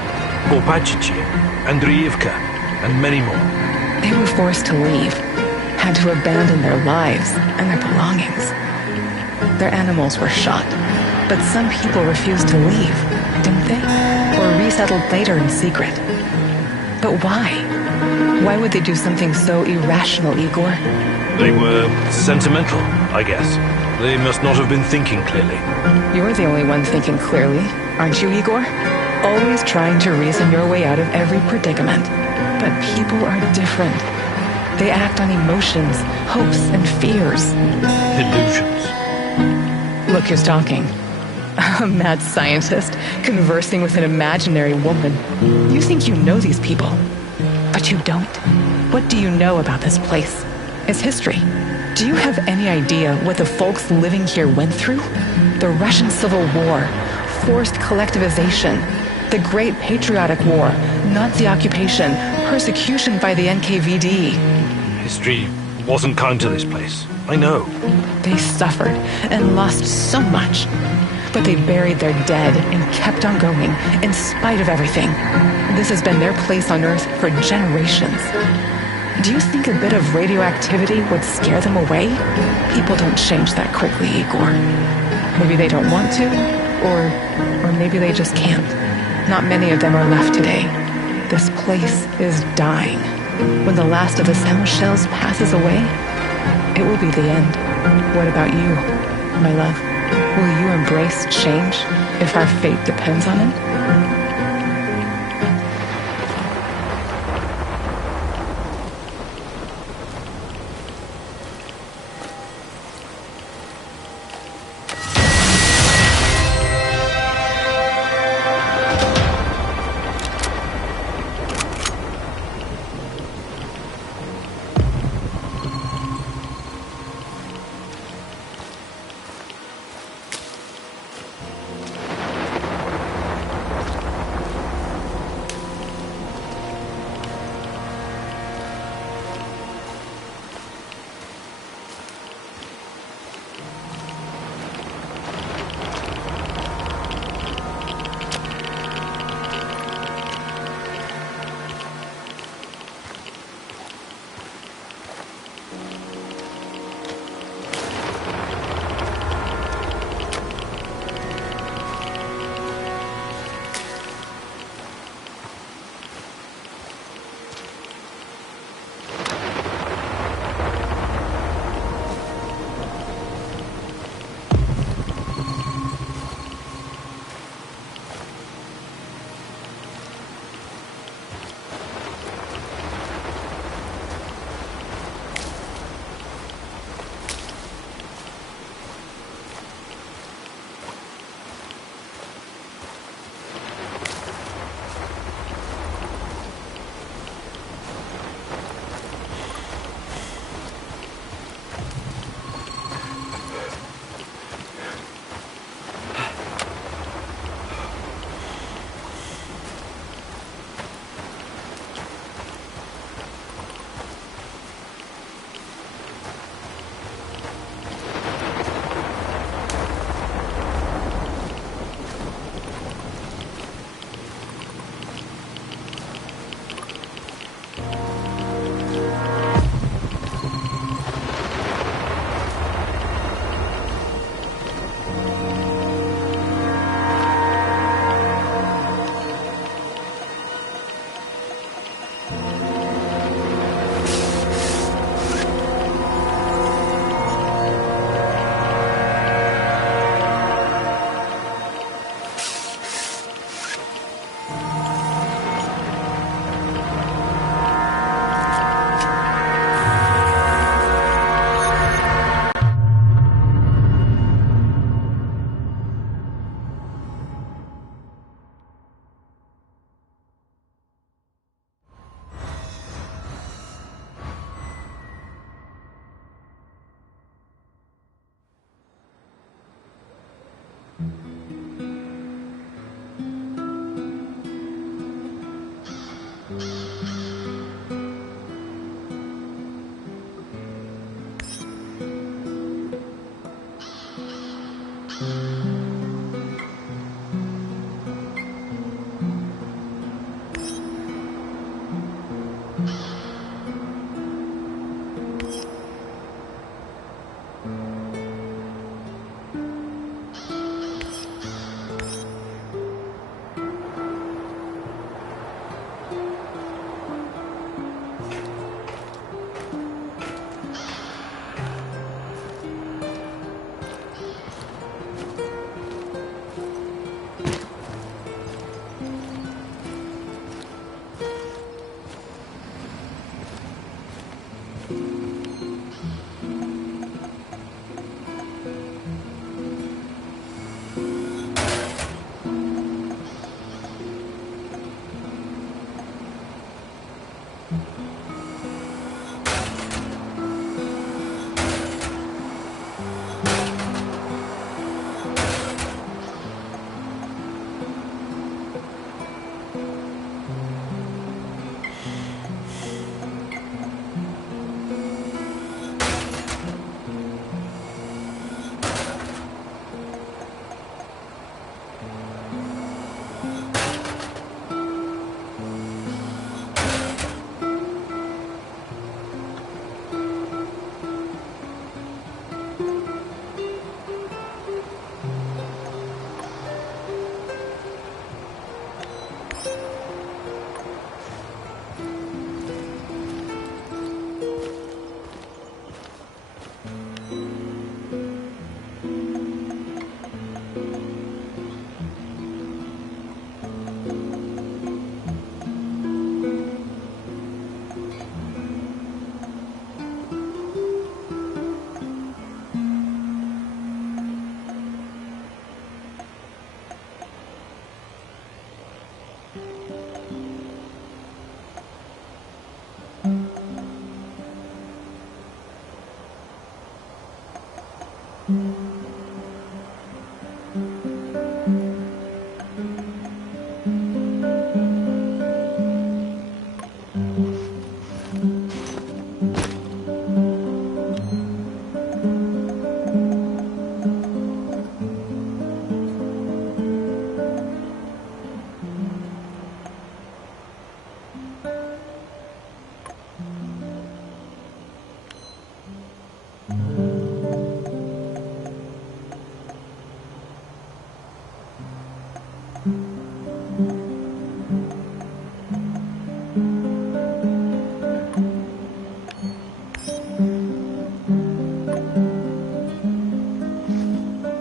Kopachichi, Andriivka, and many more. They were forced to leave, had to abandon their lives and their belongings. Their animals were shot, but some people refused to leave, didn't they? Or resettled later in secret. But why? Why would they do something so irrational, Igor? They were sentimental, I guess. They must not have been thinking clearly. You're the only one thinking clearly, aren't you, Igor? Always trying to reason your way out of every predicament. But people are different. They act on emotions, hopes, and fears. Illusions. Look who's talking. A mad scientist conversing with an imaginary woman. You think you know these people, but you don't. What What do you know about this place? Its history? Do you have any idea what the folks living here went through? The Russian Civil War, forced collectivization, the Great Patriotic War, Nazi occupation, persecution by the NKVD. History wasn't kind to this place. I know. They suffered and lost so much. But they buried their dead and kept on going in spite of everything. This has been their place on Earth for generations. Do you think a bit of radioactivity would scare them away? People don't change that quickly, Igor. Maybe they don't want to, or maybe they just can't. Not many of them are left today. This place is dying. When the last of the sound shells passes away, it will be the end. What about you, my love? Will you embrace change if our fate depends on it?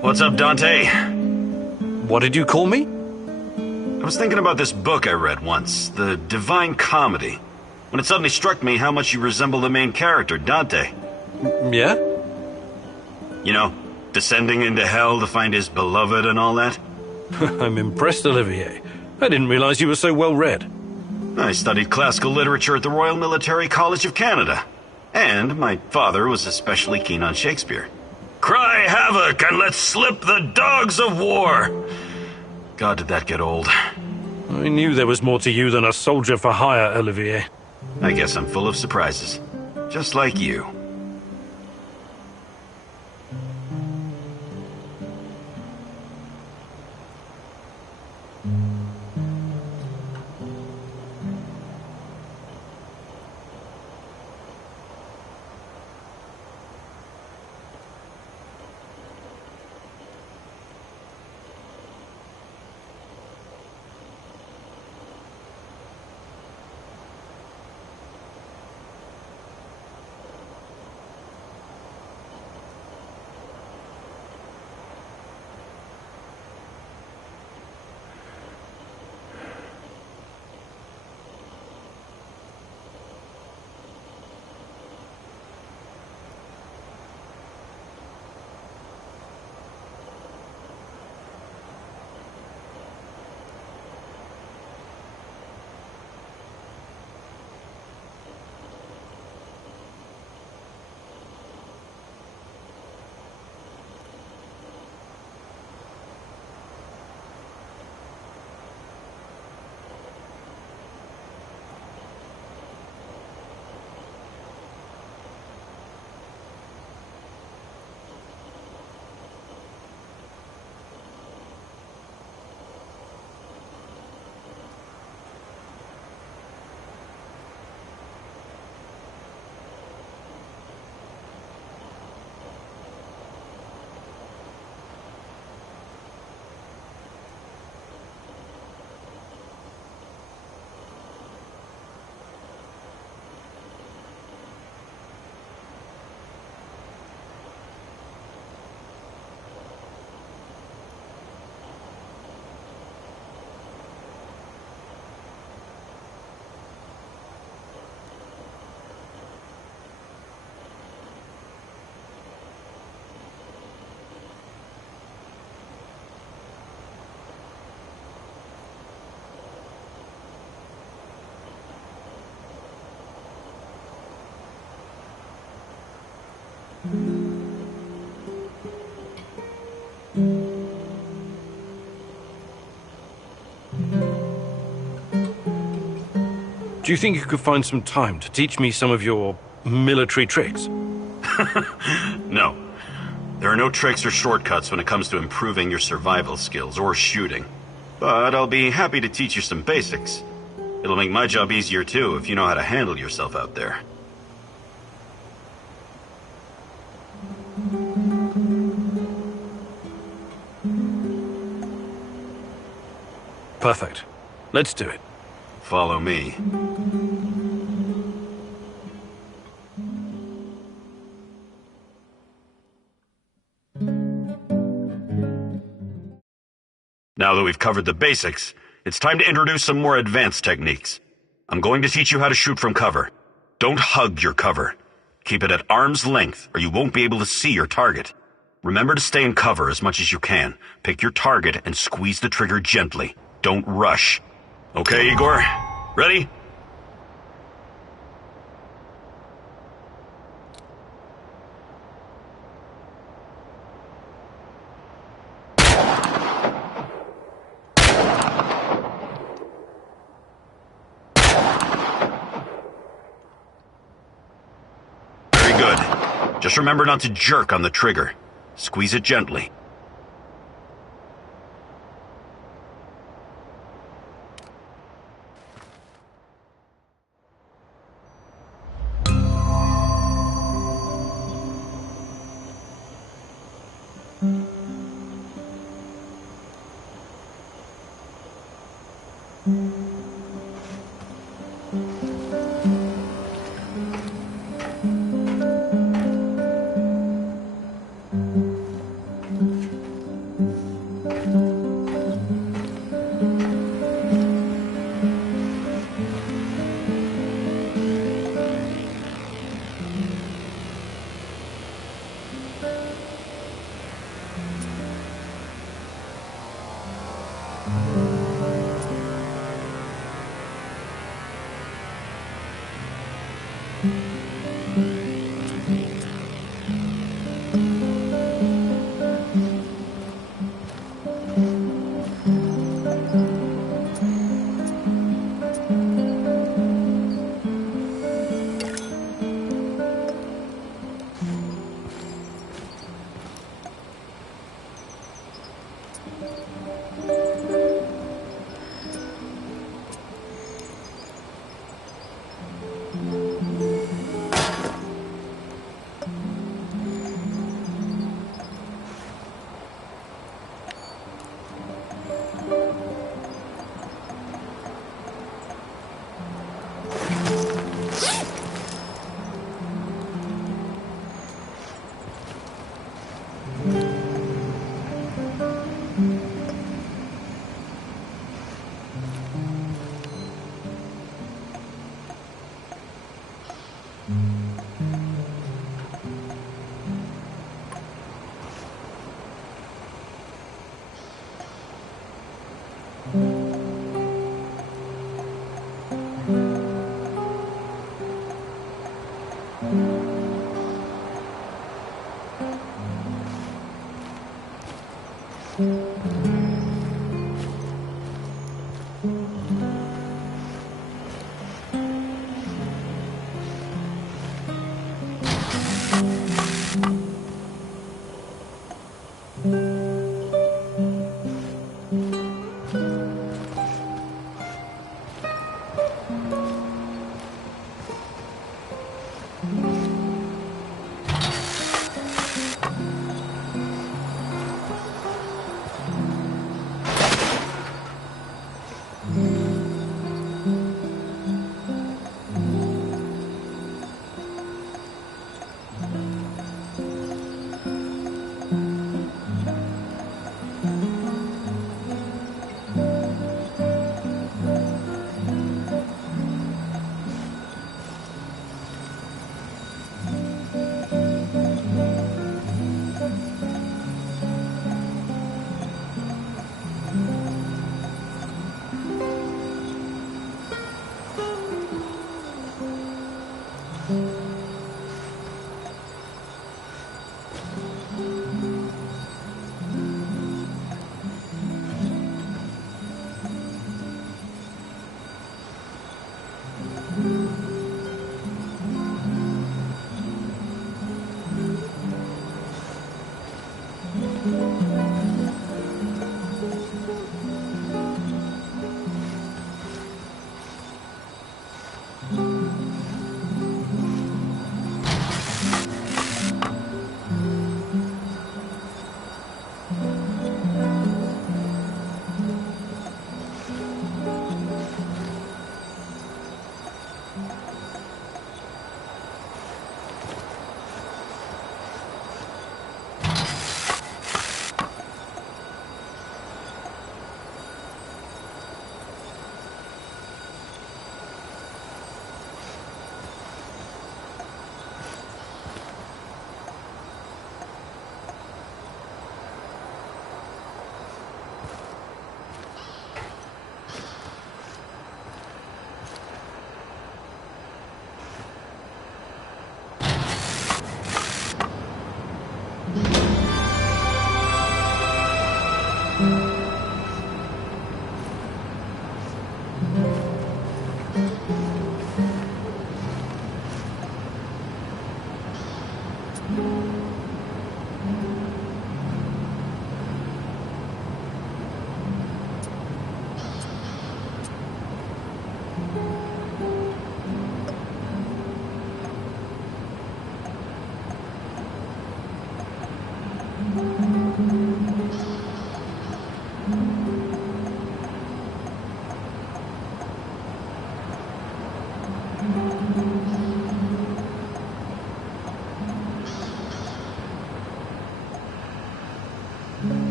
What's up, Dante? What did you call me? I was thinking about this book I read once, The Divine Comedy, when it suddenly struck me how much you resemble the main character, Dante. Yeah? You know, descending into hell to find his beloved and all that. I'm impressed, Olivier. I didn't realize you were so well read. I studied classical literature at the Royal Military College of Canada. And my father was especially keen on Shakespeare. Cry havoc and let's slip the dogs of war! God, did that get old. I knew there was more to you than a soldier for hire, Olivier. I guess I'm full of surprises. Just like you. Do you think you could find some time to teach me some of your military tricks? No. There are no tricks or shortcuts when it comes to improving your survival skills or shooting. But I'll be happy to teach you some basics. It'll make my job easier too if you know how to handle yourself out there. Perfect. Let's do it. Follow me. Now that we've covered the basics, it's time to introduce some more advanced techniques. I'm going to teach you how to shoot from cover. Don't hug your cover. Keep it at arm's length, or you won't be able to see your target. Remember to stay in cover as much as you can. Pick your target and squeeze the trigger gently. Don't rush. Okay, Igor? Ready? Just remember not to jerk on the trigger. Squeeze it gently.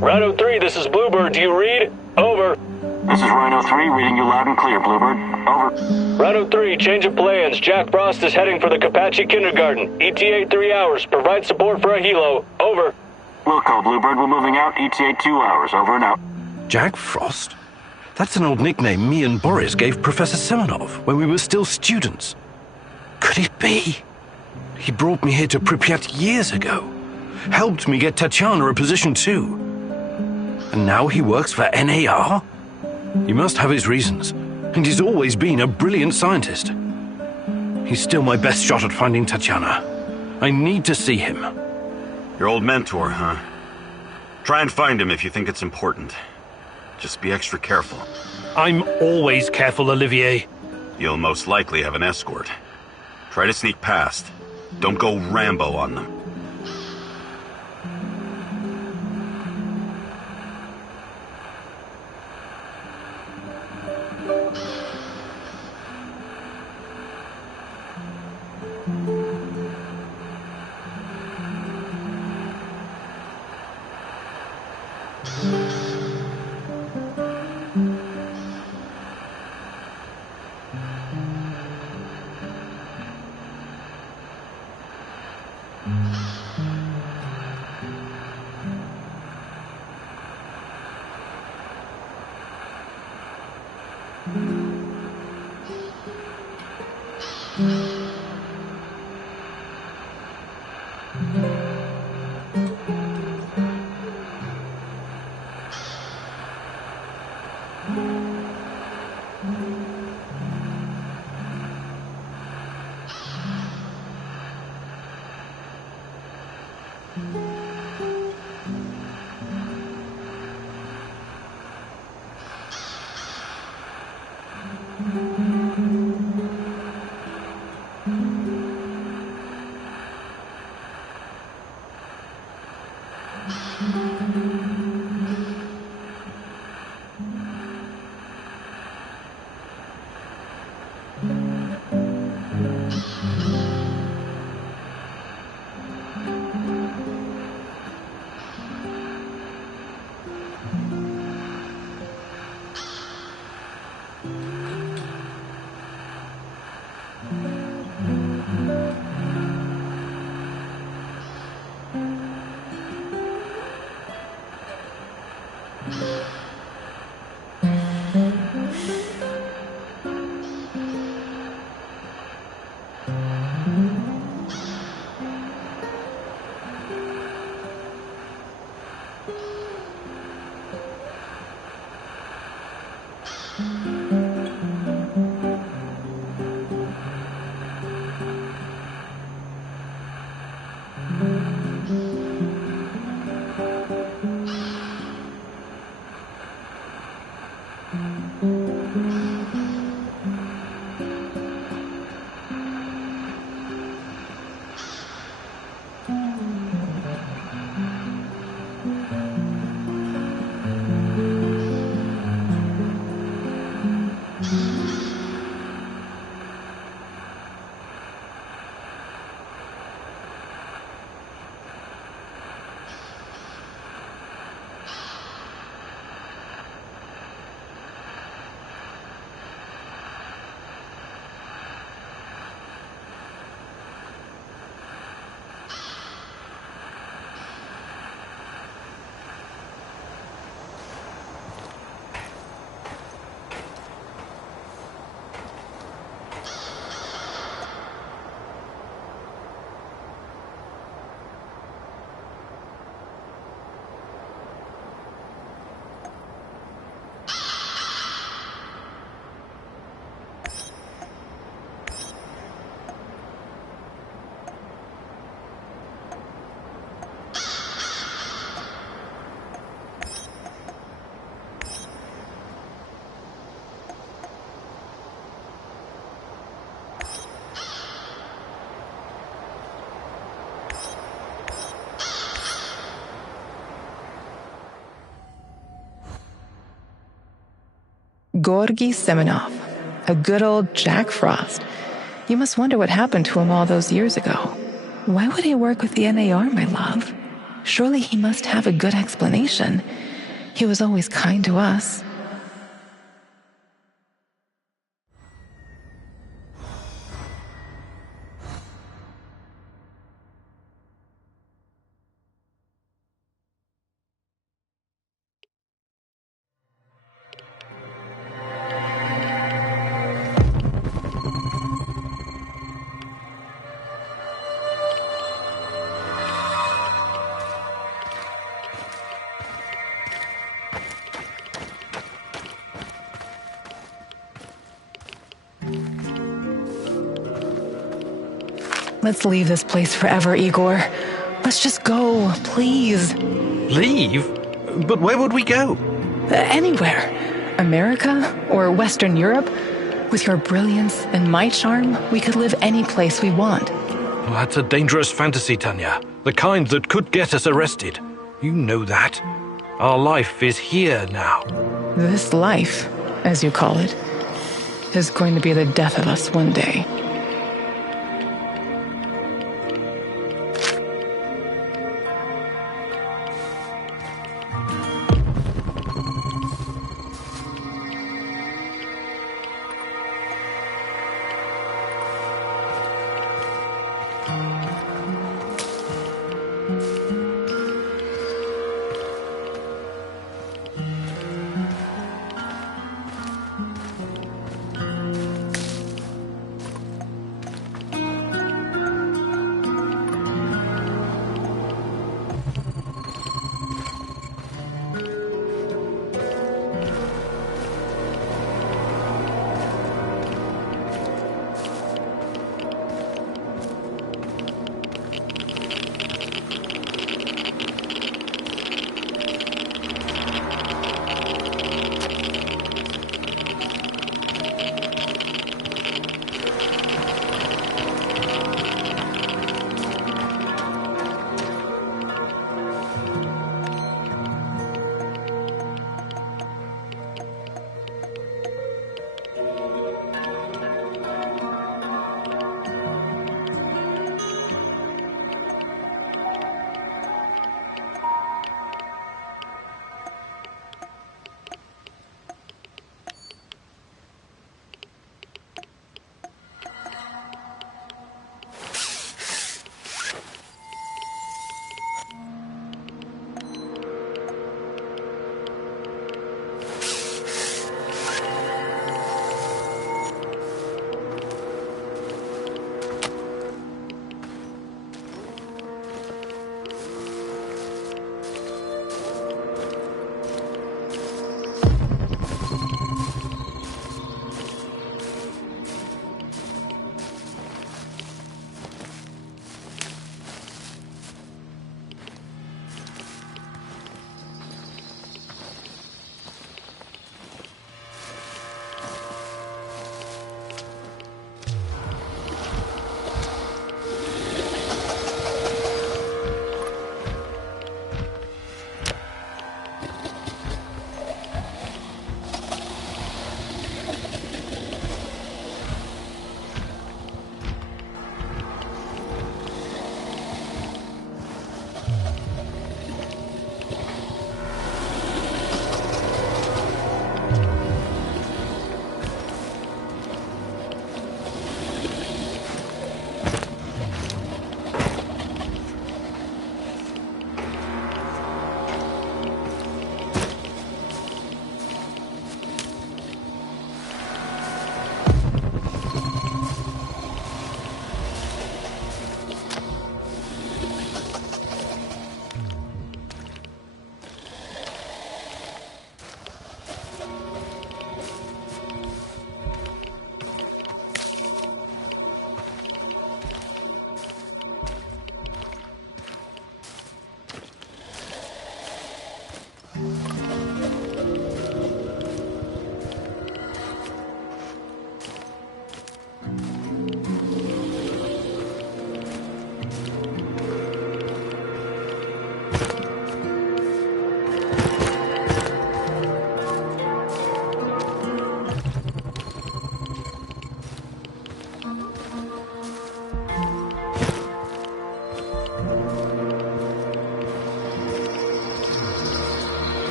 Rhino 3, this is Bluebird. Do you read? Over. This is Rhino 3, reading you loud and clear, Bluebird. Over. Rhino 3, change of plans. Jack Frost is heading for the Kapachi Kindergarten. ETA 3 hours. Provide support for a helo. Over. Wilco, Bluebird, we're moving out. ETA 2 hours. Over and out. Jack Frost? That's an old nickname me and Boris gave Professor Semenov when we were still students. Could it be? He brought me here to Pripyat years ago. Helped me get Tatiana a position too. And now he works for NAR? He must have his reasons, and he's always been a brilliant scientist. He's still my best shot at finding Tatiana. I need to see him. Your old mentor, huh? Try and find him if you think it's important. Just be extra careful. I'm always careful, Olivier. You'll most likely have an escort. Try to sneak past. Don't go Rambo on them. Georgy Semenov, a good old Jack Frost. You must wonder what happened to him all those years ago. Why would he work with the NAR, my love? Surely he must have a good explanation. He was always kind to us. Let's leave this place forever, Igor. Let's just go, please. Leave? But where would we go? Anywhere. America or Western Europe. With your brilliance and my charm, we could live any place we want. Well, that's a dangerous fantasy, Tanya. The kind that could get us arrested. You know that. Our life is here now. This life, as you call it, is going to be the death of us one day.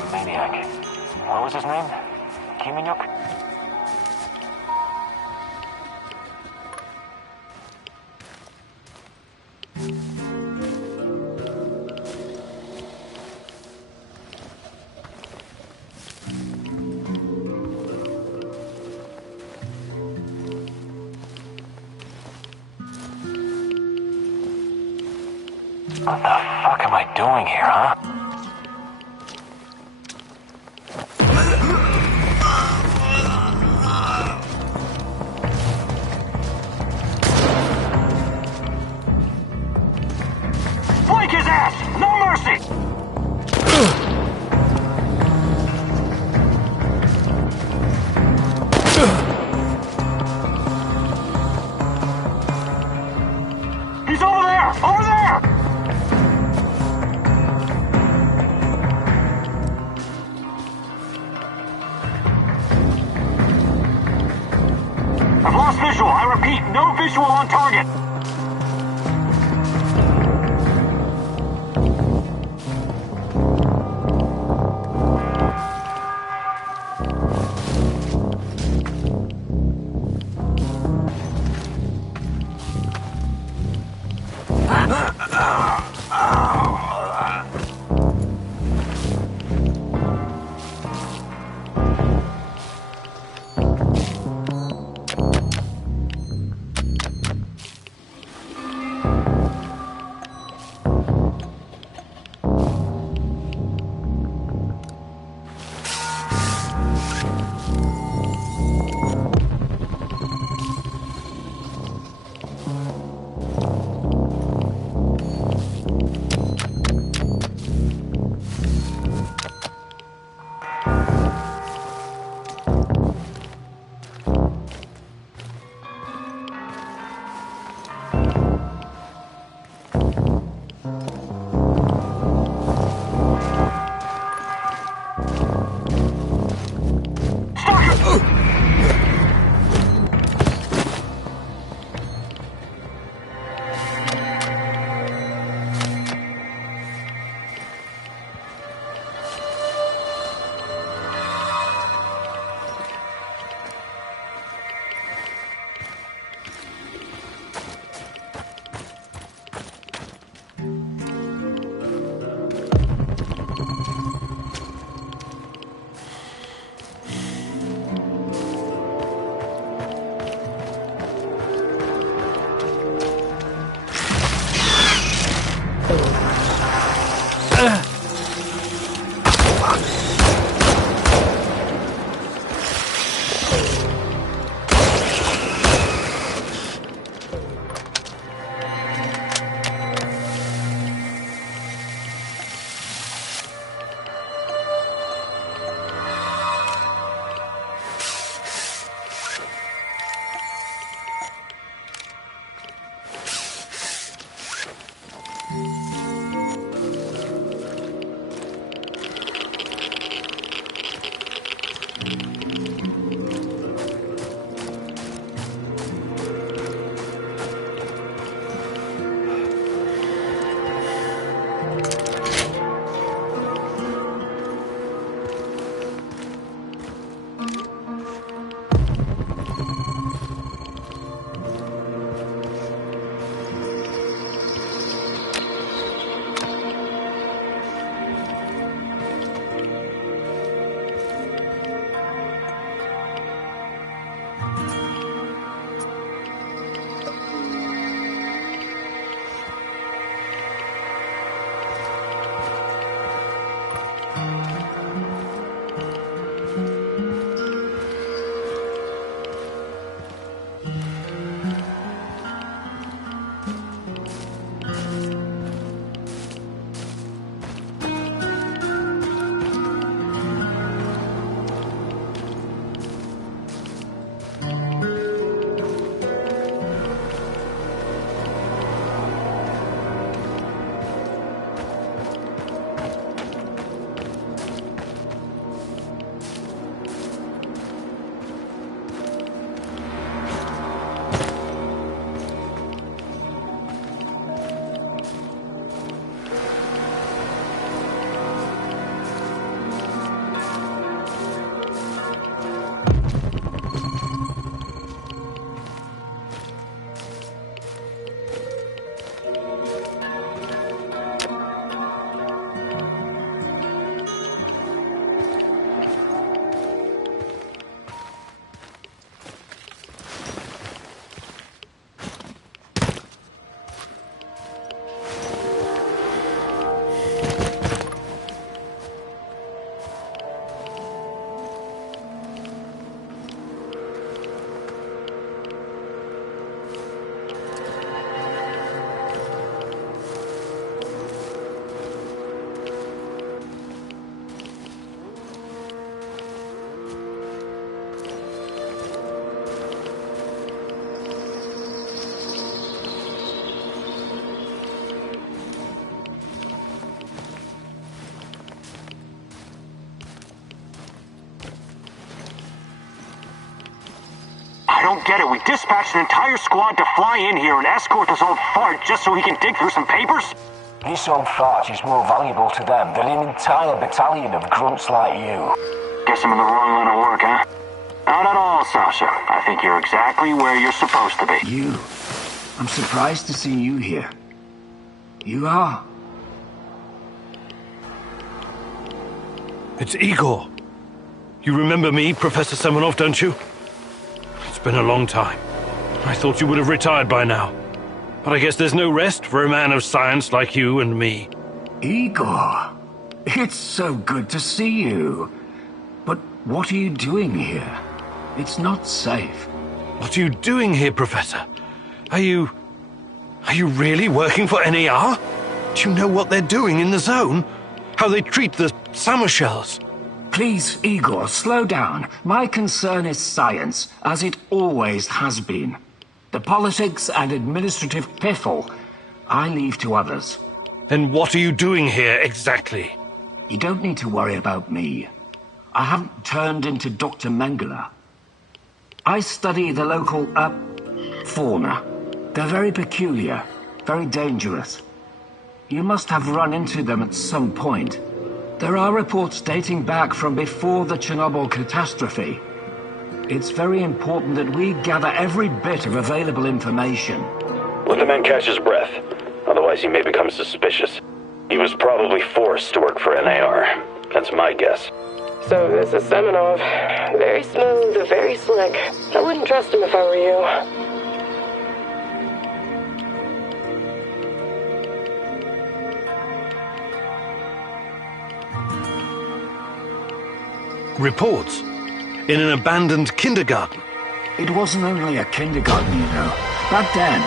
that maniac. What was his name? Kiminyuk? What the fuck am I doing here, huh? Flank his ass! No mercy! He's over there! Over there! I've lost visual. I repeat, no visual on target. get it. We dispatched an entire squad to fly in here and escort this old fart just so he can dig through some papers? This old fart is more valuable to them than an entire battalion of grunts like you. Guess I'm in the wrong line of work, huh? Not at all, Sasha. I think you're exactly where you're supposed to be. You? I'm surprised to see you here. You are? It's Igor. You remember me, Professor Semenov, don't you? It's been a long time. I thought you would have retired by now. But I guess there's no rest for a man of science like you and me. Igor, it's so good to see you. But what are you doing here? It's not safe. What are you doing here, Professor? Are you really working for NAR? Do you know what they're doing in the zone? How they treat the summer shells? Please, Igor, slow down. My concern is science, as it always has been. The politics and administrative piffle, I leave to others. Then what are you doing here, exactly? You don't need to worry about me. I haven't turned into Dr. Mengele. I study the local, fauna. They're very peculiar, very dangerous. You must have run into them at some point. There are reports dating back from before the Chernobyl catastrophe. It's very important that we gather every bit of available information. Let the man catch his breath. Otherwise he may become suspicious. He was probably forced to work for NAR. That's my guess. So this is Semenov. Very smooth, very slick. I wouldn't trust him if I were you. Reports? In an abandoned kindergarten? It wasn't only a kindergarten, you know. Back then,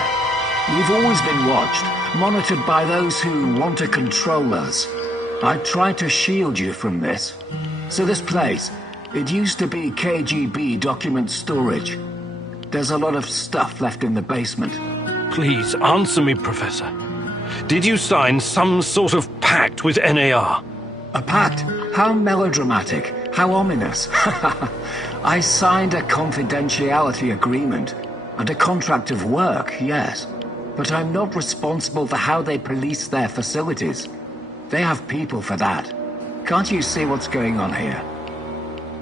we've always been watched, monitored by those who want to control us. I tried to shield you from this. So this place, it used to be KGB document storage. There's a lot of stuff left in the basement. Please, answer me, Professor. Did you sign some sort of pact with NAR? A pact? How melodramatic. How ominous. I signed a confidentiality agreement and a contract of work, yes. But I'm not responsible for how they police their facilities. They have people for that. Can't you see what's going on here?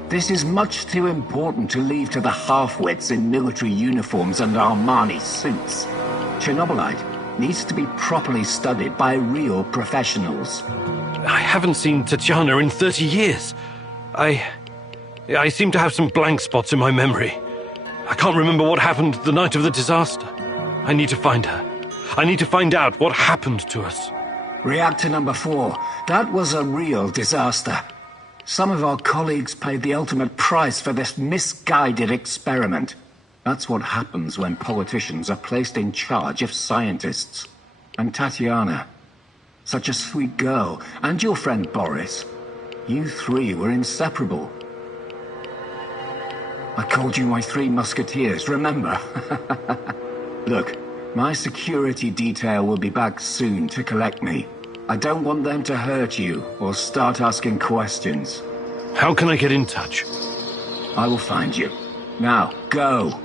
This is much too important to leave to the half-wits in military uniforms and Armani suits. Chernobly Light needs to be properly studied by real professionals. I haven't seen Tatiana in 30 years. I seem to have some blank spots in my memory. I can't remember what happened the night of the disaster. I need to find her. I need to find out what happened to us. Reactor number 4. That was a real disaster. Some of our colleagues paid the ultimate price for this misguided experiment. That's what happens when politicians are placed in charge of scientists. And Tatiana, such a sweet girl, and your friend Boris. You three were inseparable. I called you my 3 musketeers, remember? Look, my security detail will be back soon to collect me. I don't want them to hurt you or start asking questions. How can I get in touch? I will find you. Now, go.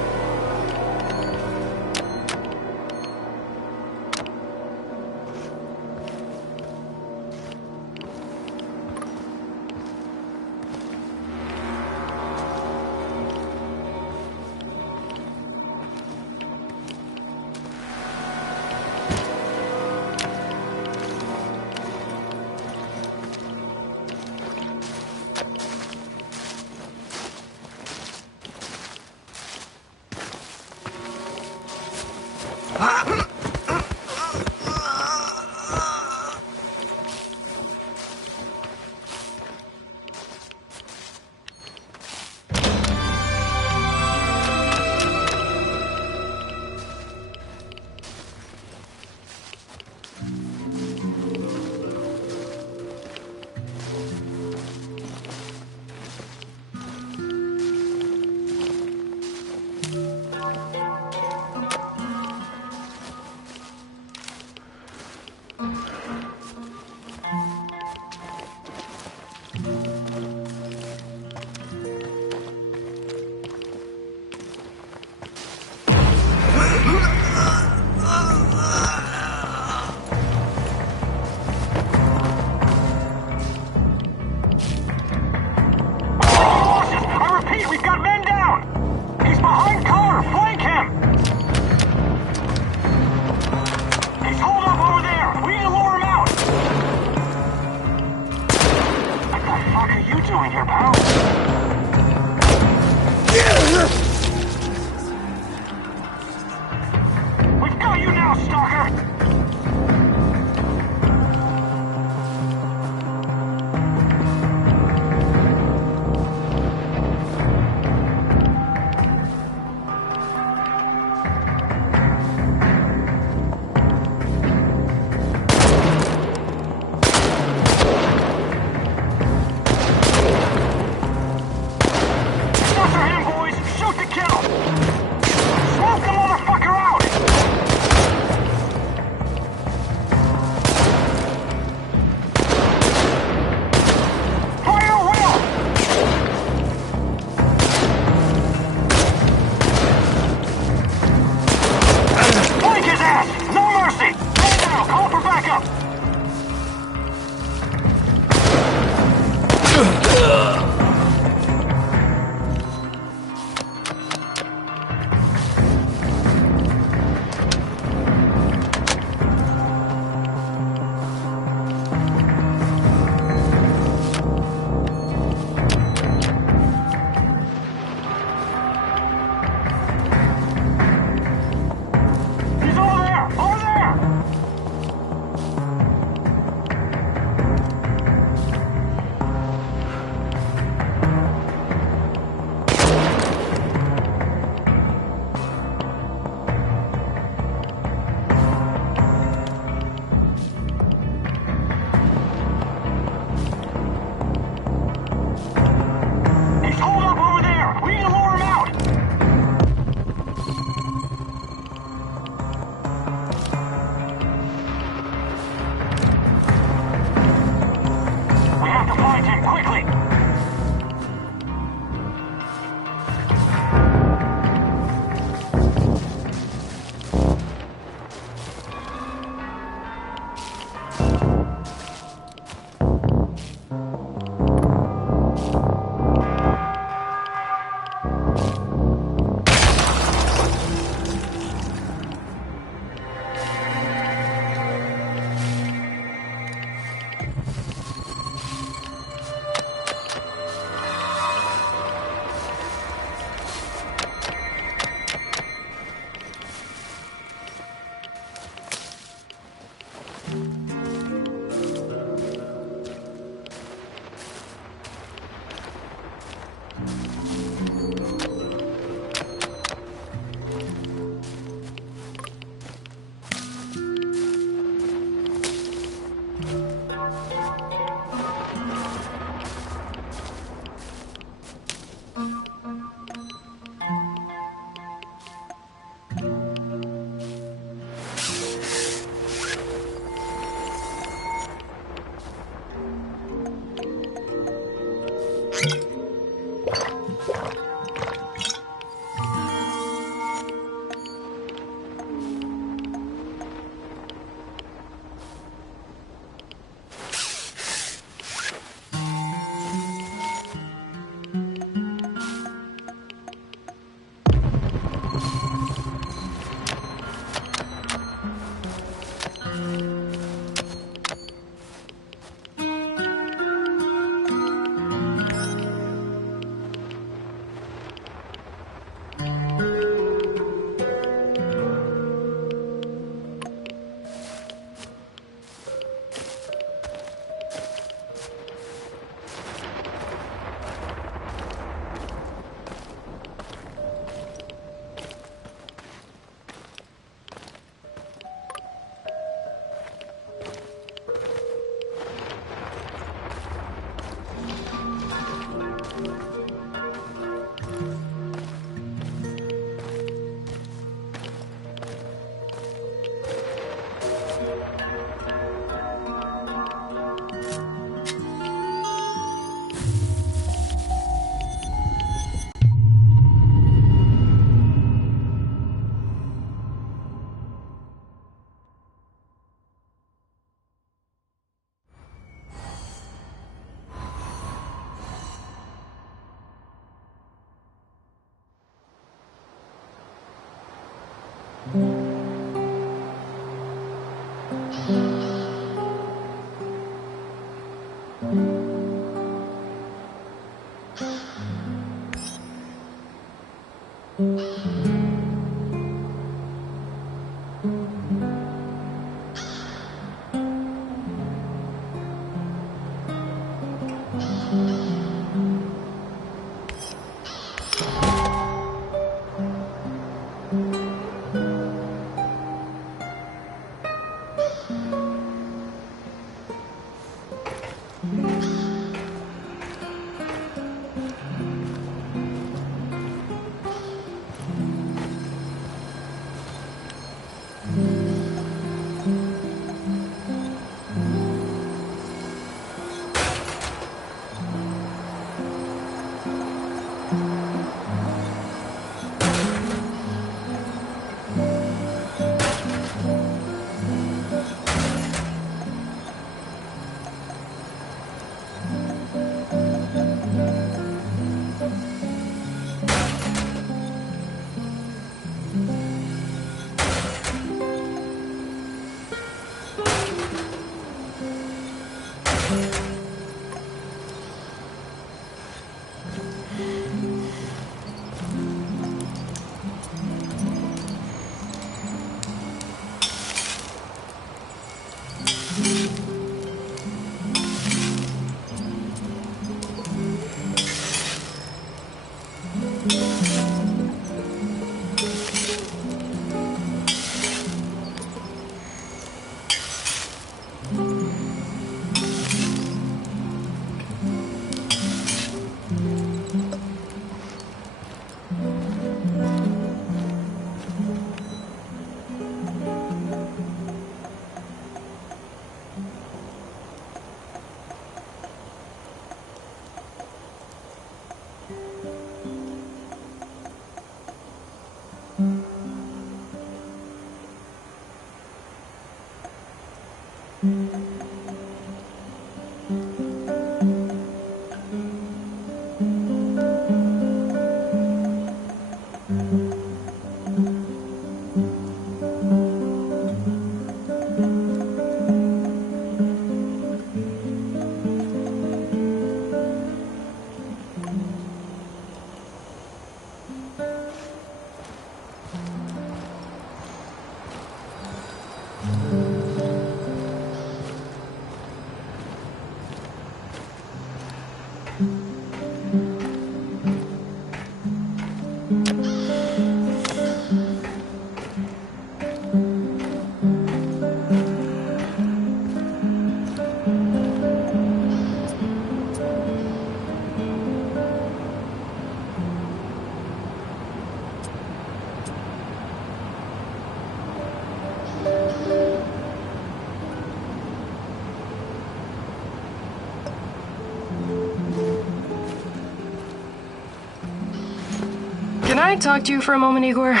I talk to you for a moment, Igor?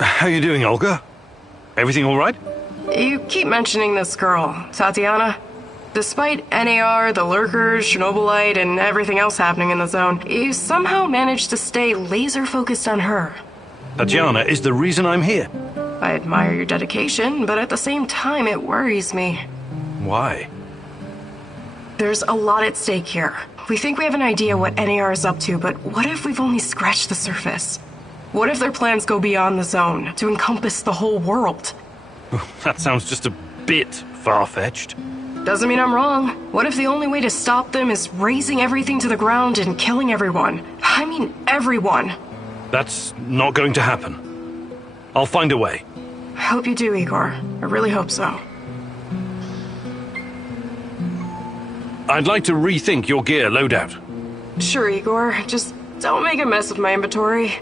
How you doing, Olga? Everything all right? You keep mentioning this girl, Tatiana. Despite NAR, the Lurkers, Chernobly Light, and everything else happening in the zone, you somehow managed to stay laser-focused on her. Tatiana is the reason I'm here. I admire your dedication, but at the same time, it worries me. Why? There's a lot at stake here. We think we have an idea what NAR is up to, but what if we've only scratched the surface? What if their plans go beyond the zone, to encompass the whole world? That sounds just a bit far-fetched. Doesn't mean I'm wrong. What if the only way to stop them is razing everything to the ground and killing everyone? I mean everyone. That's not going to happen. I'll find a way. I hope you do, Igor. I really hope so. I'd like to rethink your gear loadout. Sure, Igor. Just don't make a mess of my inventory.